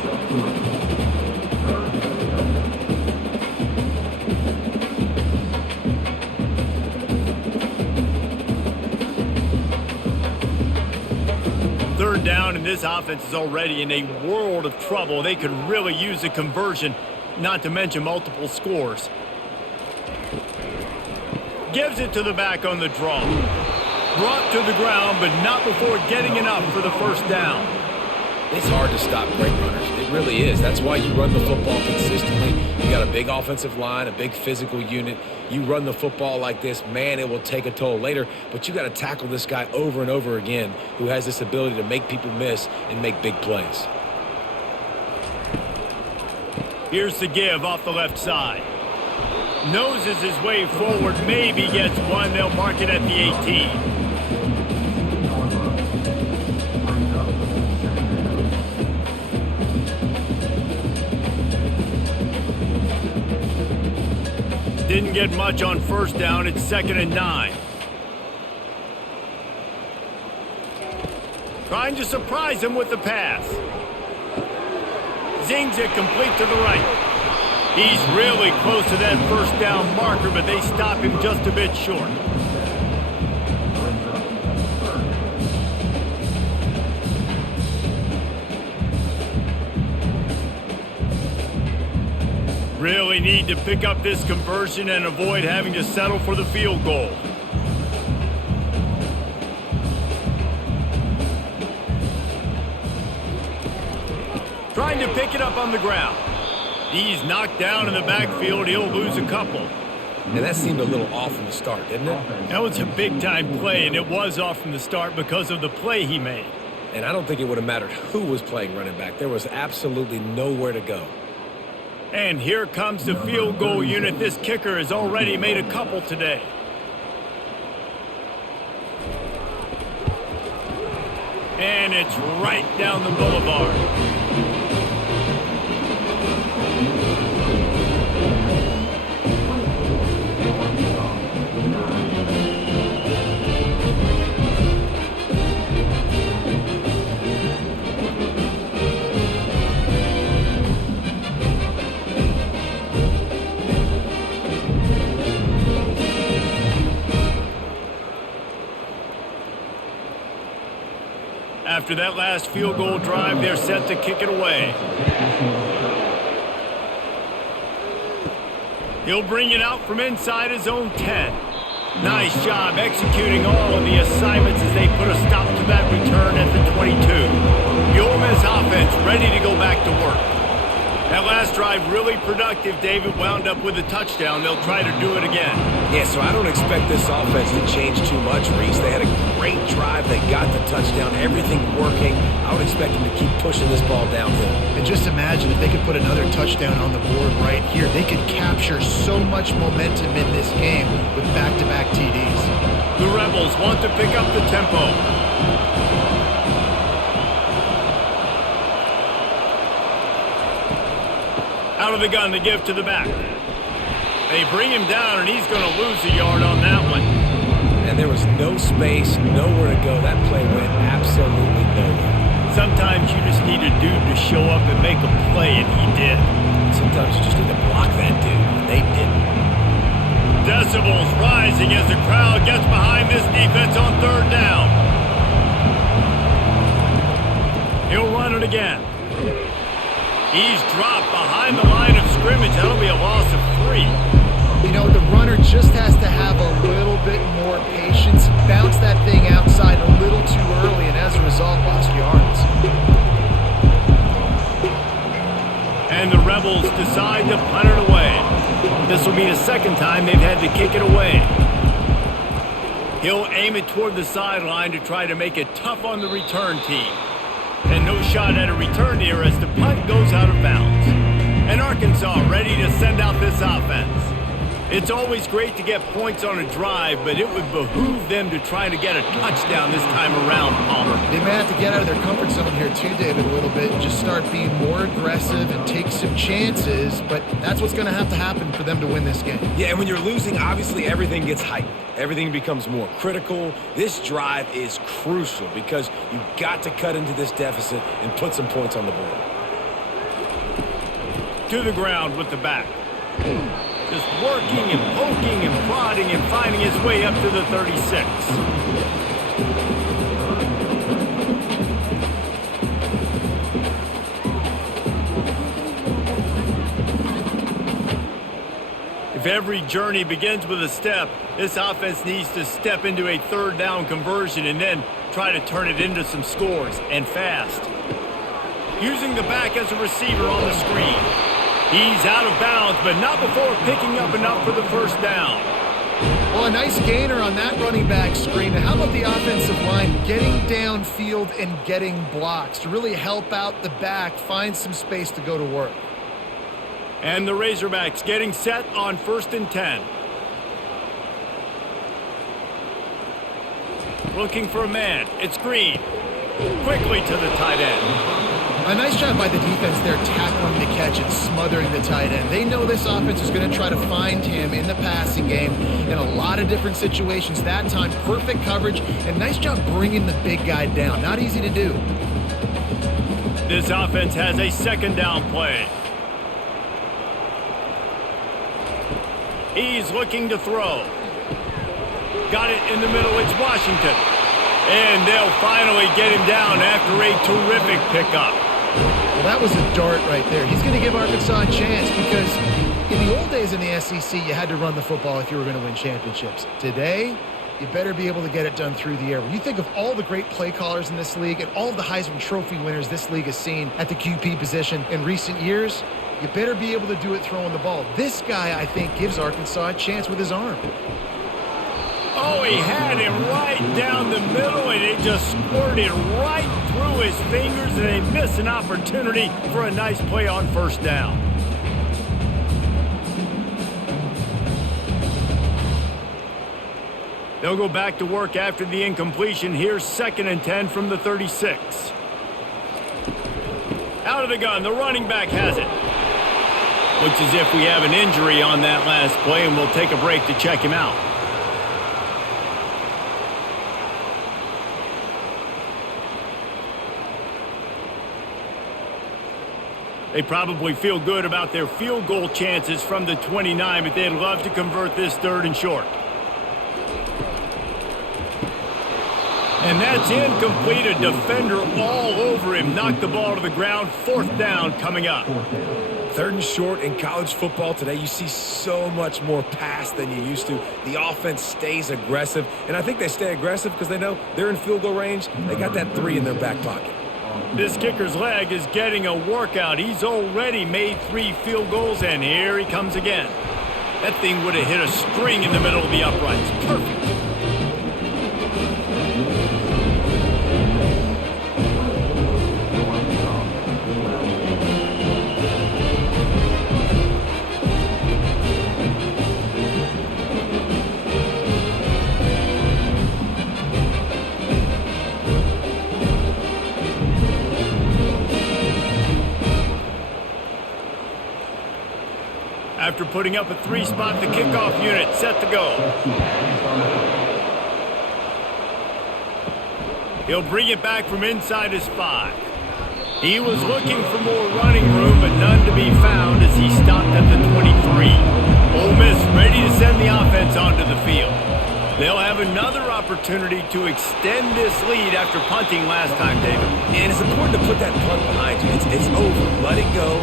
Third down, and this offense is already in a world of trouble. They could really use a conversion, not to mention multiple scores. Gives it to the back on the draw. Brought to the ground, but not before getting enough for the first down. it's hard to stop great runners. It really is. That's why you run the football consistently. You got a big offensive line, a big physical unit. You run the football like this, man, it will take a toll later. But you got to tackle this guy over and over again who has this ability to make people miss and make big plays. Here's the give off the left side. Noses his way forward, maybe gets one. They'll mark it at the 18. Didn't get much on first down. It's 2nd and 9. Trying to surprise him with the pass. Zings it complete to the right. He's really close to that first down marker, but they stop him just a bit short. Really need to pick up this conversion and avoid having to settle for the field goal. Trying to pick it up on the ground. He's knocked down in the backfield. He'll lose a couple. And that seemed a little off from the start, didn't it? That was a big-time play, and it was off from the start because of the play he made. And I don't think it would have mattered who was playing running back. There was absolutely nowhere to go. And here comes the field goal unit. This kicker has already made a couple today. And it's right down the boulevard. After that last field goal drive, they're set to kick it away. He'll bring it out from inside his own 10. Nice job executing all of the assignments as they put a stop to that return at the 22. The Ole Miss offense ready to go back to work. That last drive really productive. David wound up with a touchdown. They'll try to do it again. Yeah, so I don't expect this offense to change too much, Reese. They had a great drive. They got the touchdown. Everything working. I would expect them to keep pushing this ball downhill. And just imagine if they could put another touchdown on the board right here. They could capture so much momentum in this game with back-to-back TDs. The Rebels want to pick up the tempo. Out of the gun to give to the back. They bring him down, and he's going to lose a yard on that one. And there was no space, nowhere to go. That play went absolutely nowhere. Sometimes you just need a dude to show up and make a play, and he did. Sometimes you just need to block that dude, and they didn't. Decibels rising as the crowd gets behind this defense on third down. He'll run it again. He's dropped behind the line of scrimmage. That'll be a loss of 3. You know, the runner just has to have a little bit more patience, bounce that thing outside a little too early, and as a result, lost yards. And the Rebels decide to punt it away. This will be the second time they've had to kick it away. He'll aim it toward the sideline to try to make it tough on the return team. And no shot at a return here as the punt goes out of bounds. And Arkansas ready to send out this offense. It's always great to get points on a drive, but it would behoove them to try to get a touchdown this time around, Palmer. They may have to get out of their comfort zone here too, David, a little bit, and just start being more aggressive and take some chances, but that's what's going to have to happen for them to win this game. Yeah, and when you're losing, obviously everything gets heightened. Everything becomes more critical. This drive is crucial because you've got to cut into this deficit and put some points on the board. To the ground with the back. Just working and poking and prodding and finding his way up to the 36. If every journey begins with a step, this offense needs to step into a third down conversion and then try to turn it into some scores, and fast. Using the back as a receiver on the screen. He's out of bounds, but not before picking up enough for the first down. Well, a nice gainer on that running back screen. Now, how about the offensive line getting downfield and getting blocks to really help out the back, find some space to go to work? And the Razorbacks getting set on 1st and 10. Looking for a man. It's Green. Quickly to the tight end. A nice job by the defense there tackling the catch and smothering the tight end. They know this offense is going to try to find him in the passing game in a lot of different situations. That time, perfect coverage, and nice job bringing the big guy down. Not easy to do. This offense has a second down play. He's looking to throw. Got it in the middle. It's Washington. And they'll finally get him down after a terrific pickup. Well, that was a dart right there. He's going to give Arkansas a chance because in the old days in the SEC, you had to run the football if you were going to win championships. Today, you better be able to get it done through the air. When you think of all the great play callers in this league and all of the Heisman Trophy winners this league has seen at the QB position in recent years, you better be able to do it throwing the ball. This guy, I think, gives Arkansas a chance with his arm. Oh, he had him right down the middle, and it just squirted right through his fingers, and they miss an opportunity for a nice play on first down. They'll go back to work after the incompletion. Here's 2nd and 10 from the 36. Out of the gun, the running back has it. Looks as if we have an injury on that last play, and we'll take a break to check him out. They probably feel good about their field goal chances from the 29, but they'd love to convert this 3rd and short. And that's incomplete. A defender all over him. Knocked the ball to the ground. 4th down coming up. 3rd and short in college football today. You see so much more pass than you used to. The offense stays aggressive. And I think they stay aggressive because they know they're in field goal range. They got that 3 in their back pocket. This kicker's leg is getting a workout. He's already made 3 field goals, and here he comes again. That thing would have hit a string in the middle of the uprights. Perfect. After putting up a 3-spot, the kickoff unit set to go. He'll bring it back from inside his 5. He was looking for more running room, but none to be found as he stopped at the 23. Ole Miss ready to send the offense onto the field. They'll have another opportunity to extend this lead after punting last time, David. And it's important to put that punt behind you. It's over. Let it go.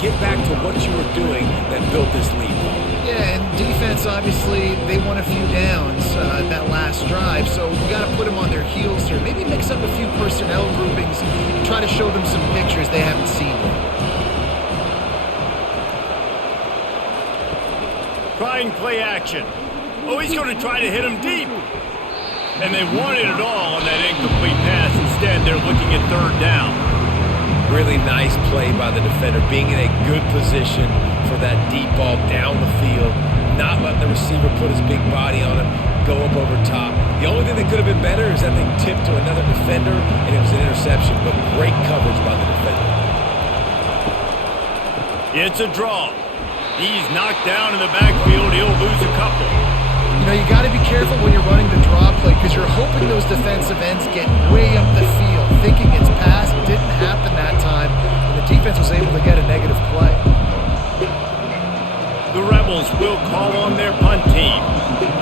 Get back to what you were doing that built this lead. Yeah, and defense, obviously, they won a few downs that last drive, so you got to put them on their heels here. Maybe mix up a few personnel groupings and try to show them some pictures they haven't seen yet. Trying play action. Oh, he's going to try to hit him deep. And they wanted it all on that incomplete pass. Instead, they're looking at 3rd down. Really nice play by the defender, being in a good position for that deep ball down the field, not letting the receiver put his big body on him, go up over top. The only thing that could have been better is that thing tipped to another defender, and it was an interception, but great coverage by the defender. It's a draw. He's knocked down in the backfield. He'll lose a couple. You know, you got to be careful when you're running the draw play because you're hoping those defensive ends get way up the field, thinking it's pass. Didn't happen that time, and the defense was able to get a negative play. The Rebels will call on their punt team.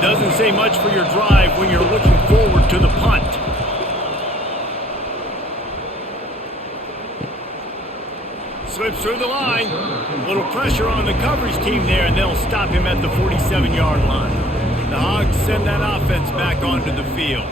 Doesn't say much for your drive when you're looking forward to the punt. Slips through the line. Little pressure on the coverage team there, and they'll stop him at the 47-yard line. The Hogs send that offense back onto the field.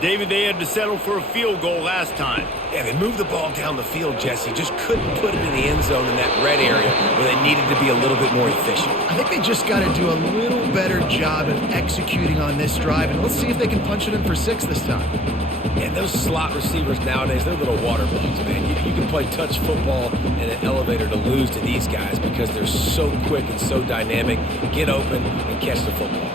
David, they had to settle for a field goal last time. Yeah, they moved the ball down the field, Jesse. Just couldn't put it in the end zone in that red area where they needed to be a little bit more efficient. I think they just got to do a little better job of executing on this drive, and let's see if they can punch it in for 6 this time. Yeah, those slot receivers nowadays, they're little water bugs, man. You can play touch football in an elevator to lose to these guys because they're so quick and so dynamic. Get open and catch the football.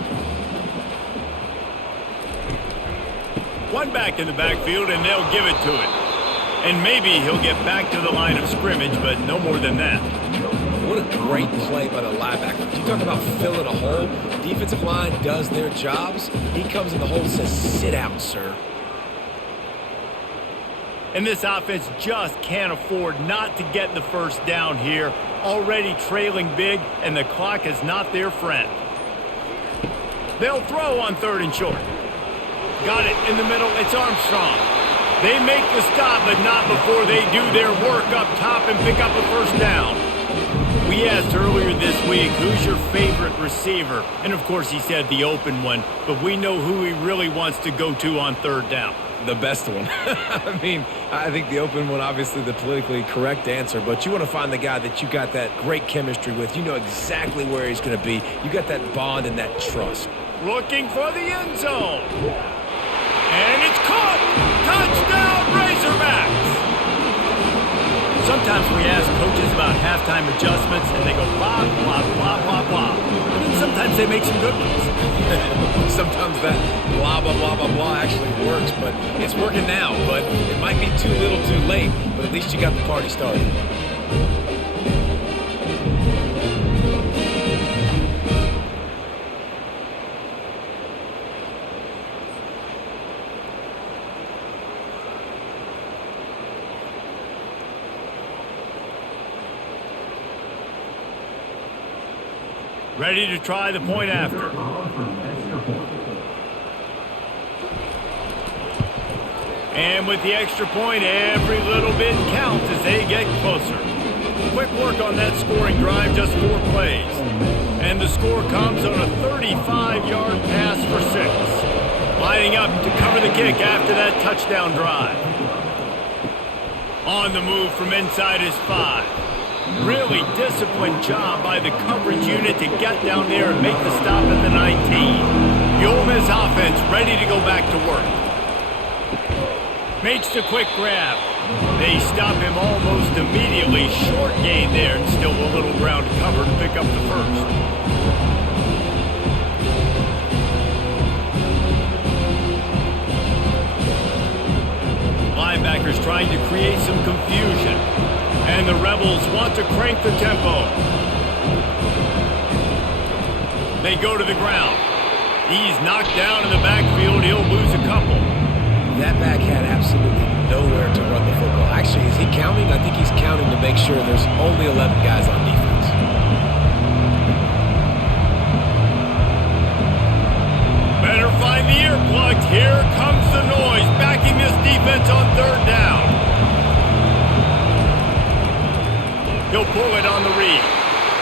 One back in the backfield, and they'll give it to it. And maybe he'll get back to the line of scrimmage, but no more than that. What a great play by the linebacker. You talk about filling a hole. Defensive line does their jobs. He comes in the hole and says, "Sit down, sir." And this offense just can't afford not to get the 1st down here. Already trailing big, and the clock is not their friend. They'll throw on 3rd and short. Got it in the middle. It's Armstrong. They make the stop, but not before they do their work up top and pick up a 1st down. We asked earlier this week, who's your favorite receiver? And, of course, he said the open one, but we know who he really wants to go to on 3rd down. The best one. I mean, I think the open one, obviously the politically correct answer, but you want to find the guy that you got that great chemistry with. You know exactly where he's going to be. You got that bond and that trust. Looking for the end zone. And it's caught! Touchdown, Razorbacks! Sometimes we ask coaches about halftime adjustments, and they go blah, blah, blah, blah, blah. And then sometimes they make some good ones. Sometimes that blah, blah, blah, blah, blah actually works, but it's working now. But it might be too little too late, but at least you got the party started. Ready to try the point after. And with the extra point, every little bit counts as they get closer. Quick work on that scoring drive, just 4 plays. And the score comes on a 35-yard pass for 6. Lining up to cover the kick after that touchdown drive. On the move from inside his 5. Really disciplined job by the coverage unit to get down there and make the stop at the 19. The Ole Miss offense ready to go back to work. Makes the quick grab. They stop him almost immediately. Short gain there and still a little ground to cover to pick up the first. Linebackers trying to create some confusion. And the Rebels want to crank the tempo. They go to the ground. He's knocked down in the backfield. He'll lose a couple. That back had absolutely nowhere to run the football. Actually, is he counting? I think he's counting to make sure there's only 11 guys on defense. Better find the earplugs. Here comes the noise, backing this defense on 3rd down. He'll pull it on the read.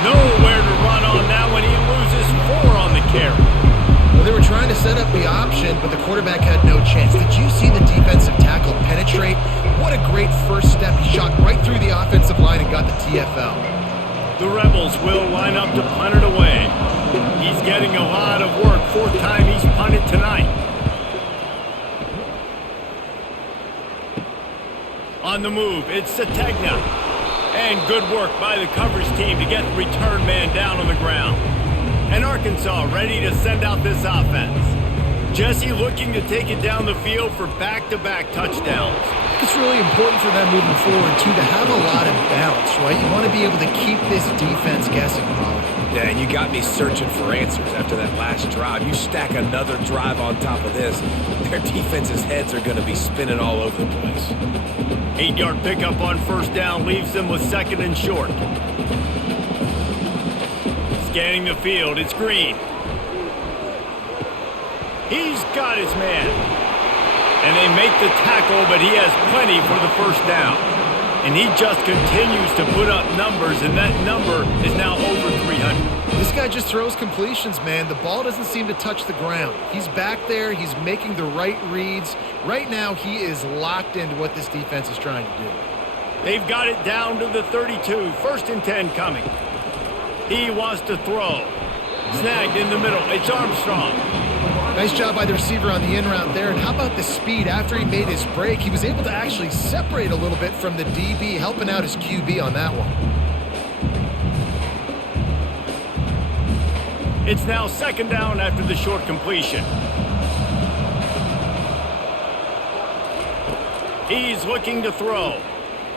Nowhere to run on that one. He loses 4 on the carry. Well, they were trying to set up the option, but the quarterback had no chance. Did you see the defensive tackle penetrate? What a great first step. He shot right through the offensive line and got the TFL. The Rebels will line up to punt it away. He's getting a lot of work. 4th time he's punted tonight. On the move, it's Sategna. And good work by the coverage team to get the return man down on the ground. And Arkansas ready to send out this offense. Jesse looking to take it down the field for back-to-back touchdowns. It's really important for them moving forward, too, to have a lot of balance, right? You want to be able to keep this defense guessing, Pollock. Yeah, and you got me searching for answers after that last drive. You stack another drive on top of this, their defense's heads are going to be spinning all over the place. 8-yard pickup on 1st down leaves them with 2nd and short. Scanning the field, it's Green. He's got his man. And they make the tackle, but he has plenty for the 1st down. And he just continues to put up numbers, and that number is now over 300. This guy just throws completions, man. The ball doesn't seem to touch the ground. He's back there. He's making the right reads. Right now, he is locked into what this defense is trying to do. They've got it down to the 32. 1st and 10 coming. He wants to throw. Snagged in the middle. It's Armstrong. Nice job by the receiver on the in route there. And how about the speed after he made his break? He was able to actually separate a little bit from the DB, helping out his QB on that one. It's now 2nd down after the short completion. He's looking to throw.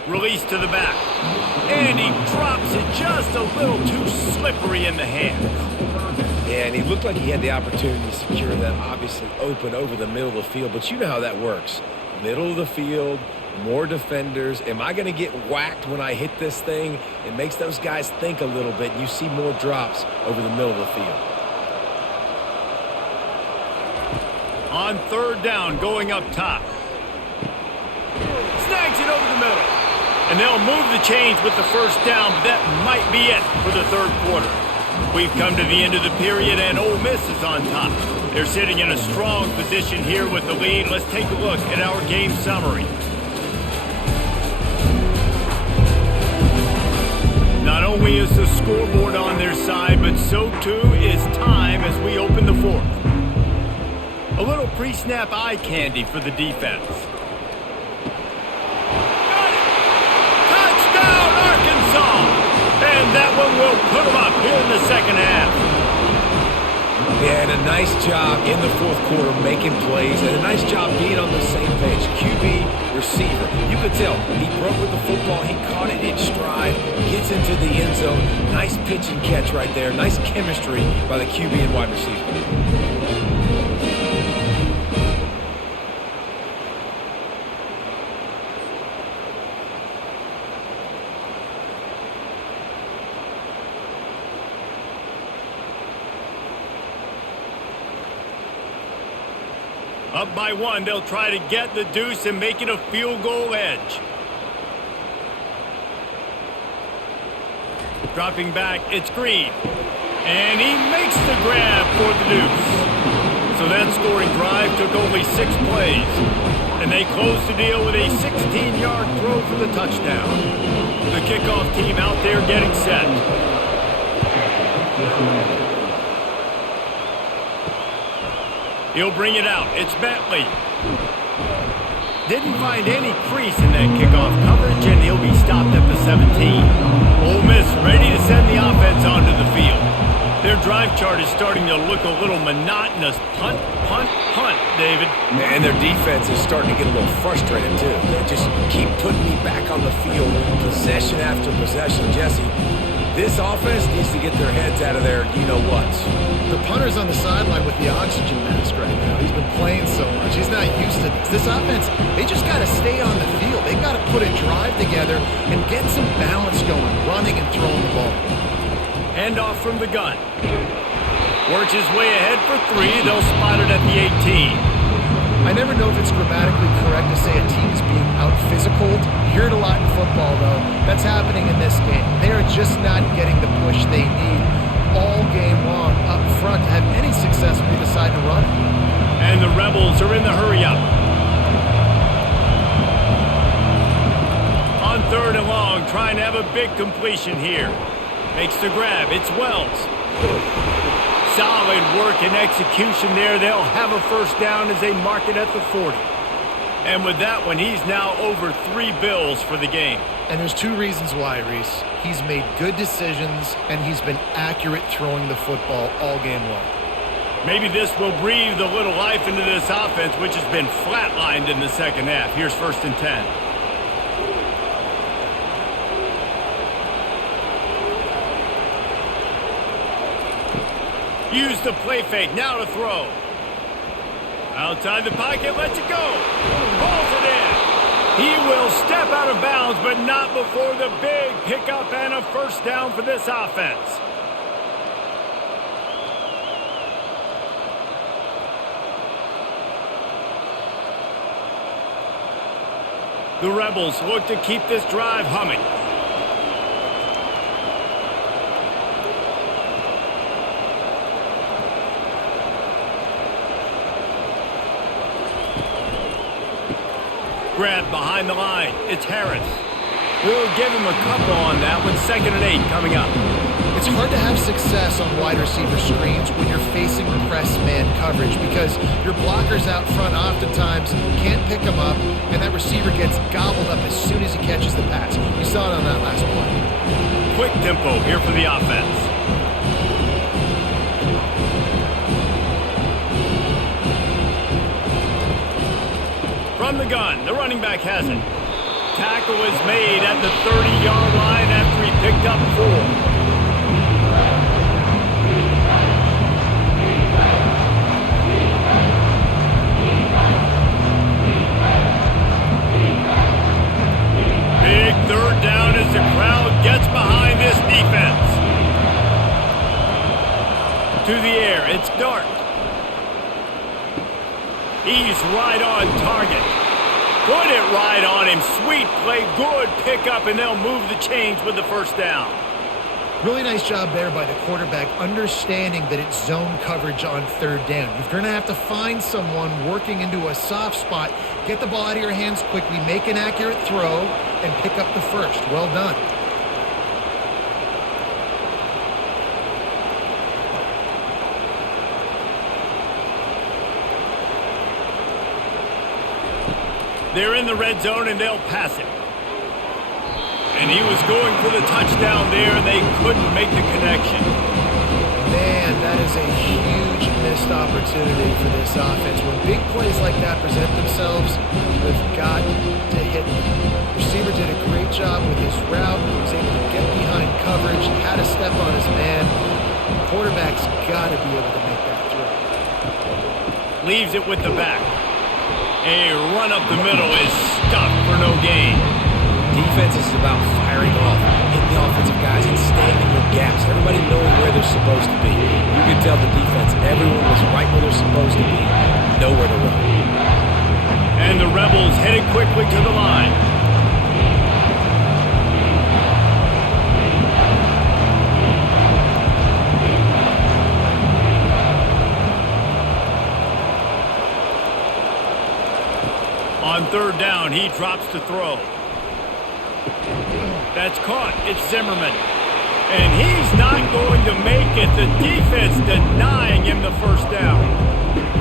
Release to the back. And he drops it just a little too slippery in the hands. Yeah, and he looked like he had the opportunity to secure that obviously open over the middle of the field, but you know how that works. Middle of the field, more defenders. Am I going to get whacked when I hit this thing? It makes those guys think a little bit. You see more drops over the middle of the field. On 3rd down, going up top. Snags it over the middle. And they'll move the chains with the 1st down, but that might be it for the 3rd quarter. We've come to the end of the period, and Ole Miss is on top. They're sitting in a strong position here with the lead. Let's take a look at our game summary. Not only is the scoreboard on their side, but so too is time as we open the 4th. A little pre-snap eye candy for the defense. And that one will put them up here in the 2nd half. Yeah, and a nice job in the 4th quarter making plays, and a nice job being on the same page. QB, receiver. You could tell he broke with the football. He caught it in stride, gets into the end zone. Nice pitch and catch right there. Nice chemistry by the QB and wide receiver. Up by one, they'll try to get the deuce and make it a field goal edge. Dropping back, it's Green. And he makes the grab for the deuce. So that scoring drive took only 6 plays. And they closed the deal with a 16-yard throw for the touchdown. The kickoff team out there getting set. He'll bring it out. It's Bentley. Didn't find any crease in that kickoff coverage, and he'll be stopped at the 17. Ole Miss ready to send the offense onto the field. Their drive chart is starting to look a little monotonous. Punt, punt, punt, David. And their defense is starting to get a little frustrated, too. They just keep putting me back on the field, possession after possession. Jesse, this offense needs to get their heads out of their you-know-what. The punter's on the sideline with the oxygen mask right now. He's been playing so much. He's not used to this. This offense, they just got to stay on the field. They've got to put a drive together and get some balance going, running and throwing the ball. Hand off from the gun. Works his way ahead for 3. They'll spot it at the 18. I never know if it's grammatically correct to say a team is being out-physicaled. You hear it a lot in football, though. That's happening in this game. They are just not getting the push they need all game long up front to have any success when they decide to run it. And the Rebels are in the hurry-up. On 3rd and long, trying to have a big completion here. Makes the grab. It's Wells. Solid work and execution there. They'll have a first down as they mark it at the 40. And with that one, he's now over 3 bills for the game. And there's 2 reasons why, Reese. He's made good decisions, and he's been accurate throwing the football all game long. Maybe this will breathe a little life into this offense, which has been flatlined in the second half. Here's 1st and 10. Use the play fake, now to throw. Outside the pocket, lets it go. Pulls it in. He will step out of bounds, but not before the big pickup and a first down for this offense. The Rebels look to keep this drive humming. Grab behind the line. It's Harris. We'll give him a couple on that one. 2nd and 8 coming up. It's hard to have success on wide receiver screens when you're facing press man coverage because your blockers out front oftentimes can't pick them up, and that receiver gets gobbled up as soon as he catches the pass. We saw it on that last play. Quick tempo here for the offense. From the gun, the running back has it. Tackle is made at the 30-yard line after he picked up 4. Big 3rd down as the crowd gets behind this defense. To the air, it's Dart. He's right on target. Put it right on him. Sweet play, good pickup, and they'll move the chains with the first down. Really nice job there by the quarterback, understanding that it's zone coverage on 3rd down. You're going to have to find someone working into a soft spot, get the ball out of your hands quickly, make an accurate throw, and pick up the first. Well done. They're in the red zone, and they'll pass it. And he was going for the touchdown there, and they couldn't make the connection. Man, that is a huge missed opportunity for this offense. When big plays like that present themselves, they've got to hit them. The receiver did a great job with his route. He was able to get behind coverage, had to step on his man. The quarterback's got to be able to make that throw. Leaves it with the back. A run up the middle is stuffed for no gain. Defense is about firing off, hitting the offensive guys and staying in their gaps. Everybody knowing where they're supposed to be. You could tell the defense, everyone was right where they're supposed to be, nowhere to run. And the Rebels headed quickly to the line. On third down, he drops to throw. That's caught. It's Zimmerman. And he's not going to make it. The defense denying him the first down.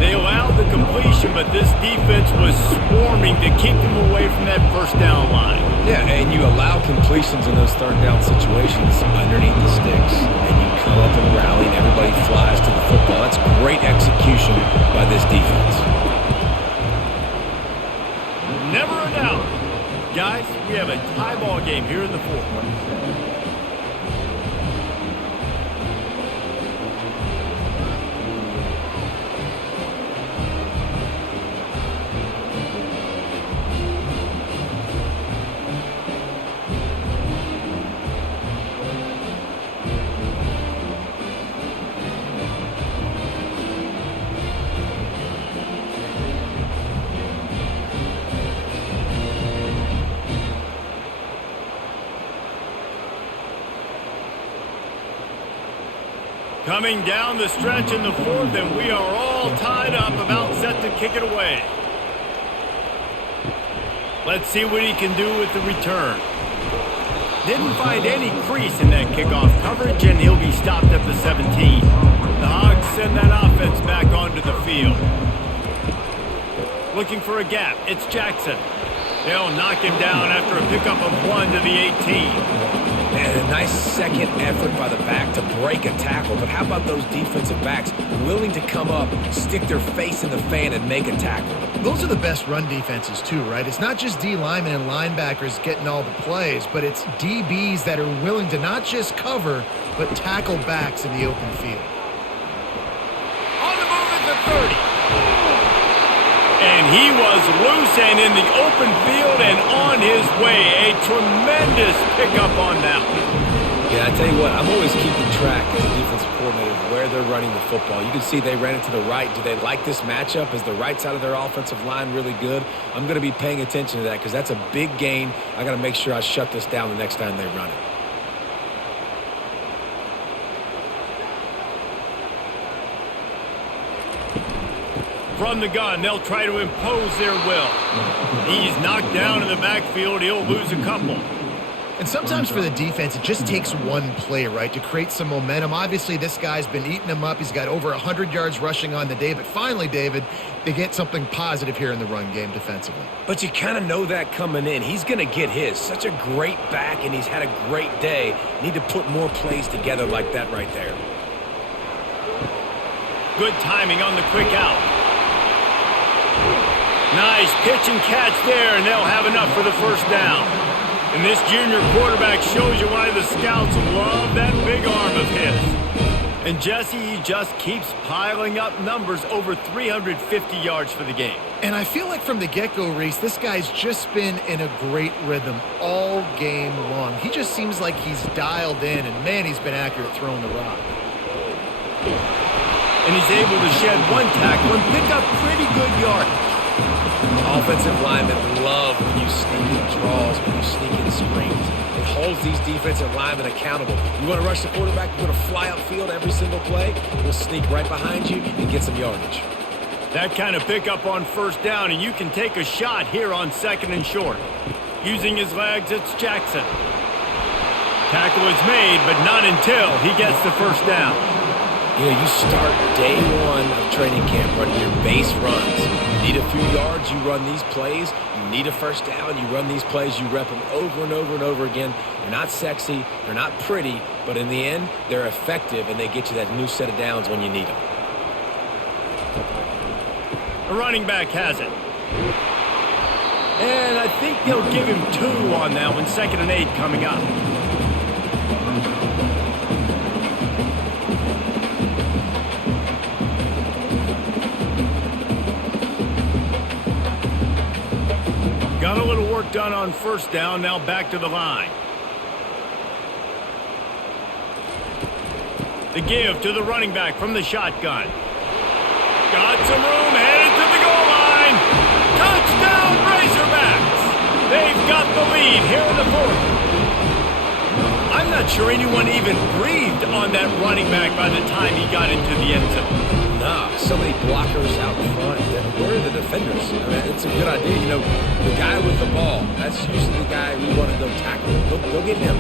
They allowed the completion, but this defense was swarming to keep them away from that first down line. Yeah, and you allow completions in those third down situations underneath the sticks, and you come up and rally, and everybody flies to the football. That's great execution by this defense. Never a doubt. Guys, we have a tie ball game here in the fourth. Coming down the stretch in the fourth, and we are all tied up, about set to kick it away. Let's see what he can do with the return. Didn't find any crease in that kickoff coverage, and he'll be stopped at the 17. The Hogs send that offense back onto the field. Looking for a gap, it's Jackson. They'll knock him down after a pickup of 1 to the 18. And a nice second effort by the back to break a tackle. But how about those defensive backs willing to come up, stick their face in the fan, and make a tackle? Those are the best run defenses too, right? It's not just D linemen and linebackers getting all the plays, but it's DBs that are willing to not just cover, but tackle backs in the open field. On the move at the 30. And he was loose and in the open field and on his way. A tremendous pickup on that one. Yeah, I tell you what, I'm always keeping track as a defensive coordinator of where they're running the football. You can see they ran it to the right. Do they like this matchup? Is the right side of their offensive line really good? I'm going to be paying attention to that because that's a big gain. I got to make sure I shut this down the next time they run it. From the gun, they'll try to impose their will. He's knocked down in the backfield. He'll lose a couple. And sometimes for the defense, it just takes one play, right, to create some momentum. Obviously, this guy's been eating them up. He's got over 100 yards rushing on the day. But finally, David, they get something positive here in the run game defensively. But you kind of know that coming in. He's going to get his. Such a great back, and he's had a great day. Need to put more plays together like that right there. Good timing on the quick out. Nice pitch and catch there, and they'll have enough for the first down. And this junior quarterback shows you why the scouts love that big arm of his. And Jesse, he just keeps piling up numbers, over 350 yards for the game. And I feel like from the get-go, Reese, this guy's just been in a great rhythm all game long. He just seems like he's dialed in, and man, he's been accurate throwing the rock. And he's able to shed one tackle and pick up pretty good yardage. Offensive linemen love when you sneak in draws, when you sneak in screens. It holds these defensive linemen accountable. You want to rush the quarterback, you want to fly upfield every single play, we'll sneak right behind you and get some yardage. That kind of pickup on first down, and you can take a shot here on second and short. Using his legs, it's Jackson. Tackle is made, but not until he gets the first down. You know, you start day one of training camp running your base runs. You need a few yards, you run these plays. You need a first down, you run these plays. You rep them over and over and over again. They're not sexy, they're not pretty, but in the end, they're effective, and they get you that new set of downs when you need them. The running back has it. And I think they'll give him 2 on that one. 2nd and 8 coming up. Got a little work done on first down, now back to the line. The give to the running back from the shotgun. Got some room, headed to the goal line. Touchdown, Razorbacks! They've got the lead here in the fourth. I'm not sure anyone even breathed on that running back by the time he got into the end zone. Nah, so many blockers out front. Where are the defenders? I mean, it's a good idea. You know, the guy with the ball, that's usually the guy we want to go tackle. Go get him.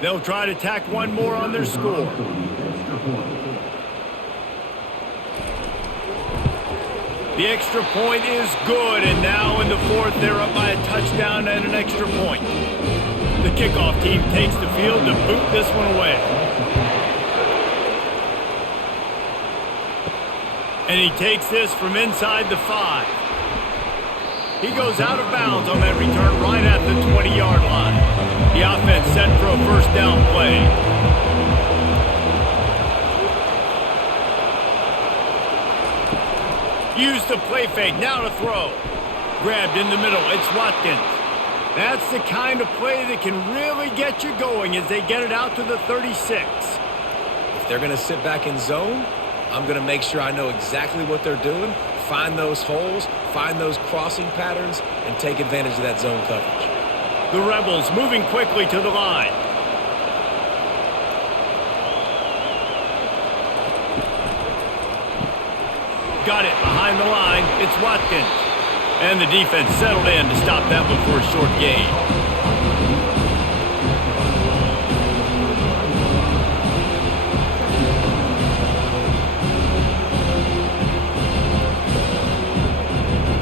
They'll try to tack one more on their score. The extra point is good, and now in the fourth, they're up by a touchdown and an extra point. The kickoff team takes the field to boot this one away. And he takes this from inside the 5. He goes out of bounds on that return right at the 20-yard line. The offense set for a first down play. Use the play fake, now to throw. Grabbed in the middle, it's Watkins. That's the kind of play that can really get you going as they get it out to the 36. If they're going to sit back in zone, I'm going to make sure I know exactly what they're doing, find those holes, find those crossing patterns, and take advantage of that zone coverage. The Rebels moving quickly to the line. Got it behind the line. It's Watkins. And the defense settled in to stop that one for a short gain.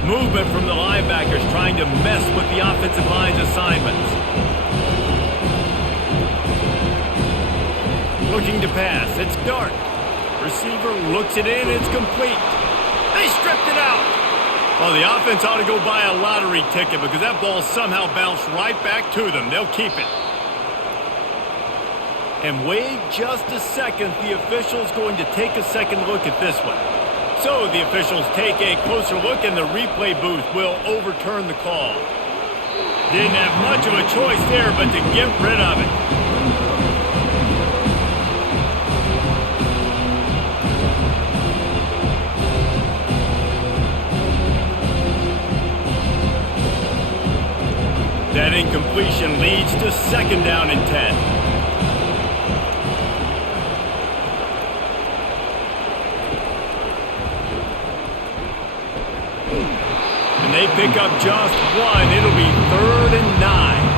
Movement from the linebackers trying to mess with the offensive line's assignments. Looking to pass. It's Dark. Receiver looks it in. It's complete. They stripped it out. Well, the offense ought to go buy a lottery ticket because that ball somehow bounced right back to them. They'll keep it. And wait just a second. The official's going to take a second look at this one. So the officials take a closer look and the replay booth will overturn the call. Didn't have much of a choice there but to get rid of it. That incompletion leads to second down and 10. And they pick up just one. It'll be 3rd and 9.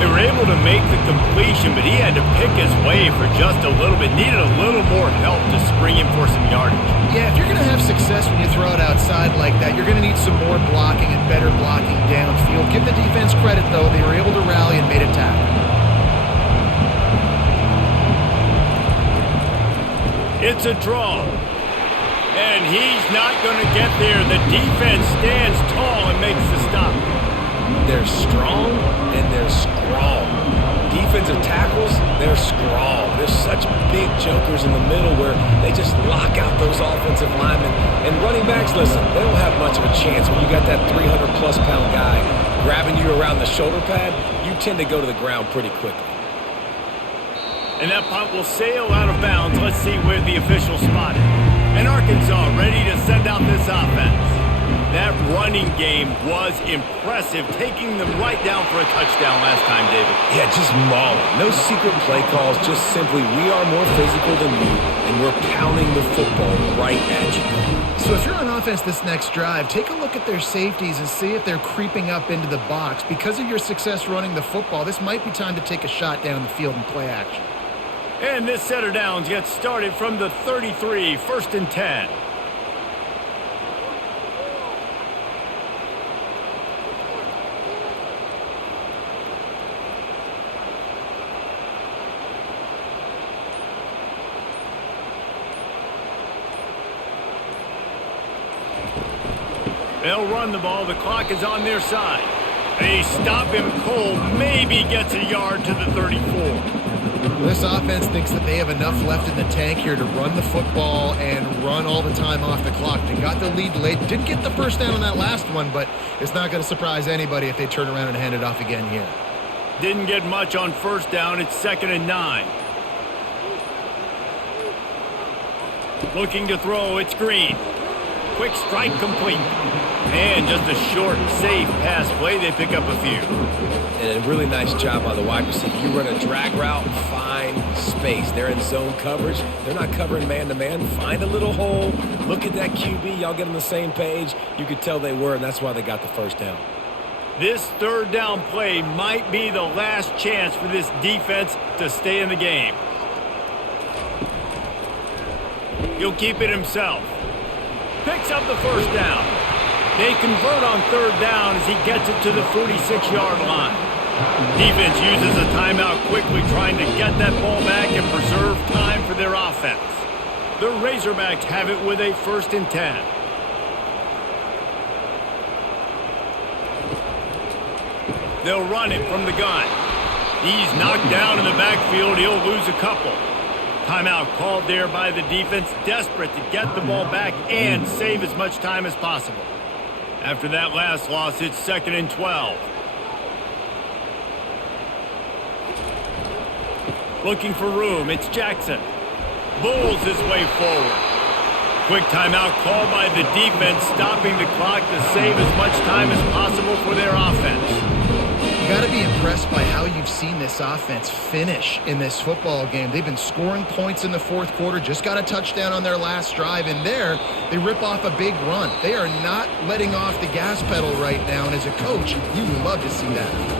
They were able to make the completion, but he had to pick his way for just a little bit. Needed a little more help to spring him for some yardage. Yeah, if you're going to have success when you throw it outside like that, you're going to need some more blocking and better blocking downfield. Give the defense credit, though. They were able to rally and made a tackle. It's a draw. And he's not going to get there. The defense stands tall and makes the stop. They're strong and they're strong. Defensive tackles, they're strong. They're such big jokers in the middle where they just lock out those offensive linemen. And running backs, listen, they don't have much of a chance when you got that 300-plus pound guy grabbing you around the shoulder pad. You tend to go to the ground pretty quickly. And that punt will sail out of bounds. Let's see where the official spotted. And Arkansas ready to send out this offense. That running game was impressive, taking them right down for a touchdown last time, David. Yeah, just mauling. No secret play calls, just simply we are more physical than you, and we're pounding the football right at you. So if you're on offense this next drive, take a look at their safeties and see if they're creeping up into the box. Because of your success running the football, this might be time to take a shot down the field and play action. And this set of downs gets started from the 33, 1st and 10. They'll run the ball. The clock is on their side. They stop him cold, maybe gets a yard to the 34. This offense thinks that they have enough left in the tank here to run the football and run all the time off the clock. They got the lead late. Didn't get the first down on that last one, but it's not going to surprise anybody if they turn around and hand it off again here. Didn't get much on first down. It's 2nd and 9. Looking to throw. It's Green. Quick strike complete. And just a short, safe pass play. They pick up a few. And a really nice job by the wide receiver. You run a drag route, find space. They're in zone coverage. They're not covering man-to-man. Find a little hole. Look at that QB. Y'all get on the same page. You could tell they were, and that's why they got the first down. This 3rd down play might be the last chance for this defense to stay in the game. He'll keep it himself. Picks up the first down. They convert on 3rd down as he gets it to the 46-yard line. Defense uses a timeout quickly, trying to get that ball back and preserve time for their offense. The Razorbacks have it with a 1st and 10. They'll run it from the gun. He's knocked down in the backfield. He'll lose a couple. Timeout called there by the defense, desperate to get the ball back and save as much time as possible. After that last loss, it's 2nd and 12. Looking for room, it's Jackson. Bulls his way forward. Quick timeout called by the defense, stopping the clock to save as much time as possible for their offense. You got to be impressed by how you've seen this offense finish in this football game. They've been scoring points in the 4th quarter, just got a touchdown on their last drive, and there they rip off a big run. They are not letting off the gas pedal right now, and as a coach, you would love to see that.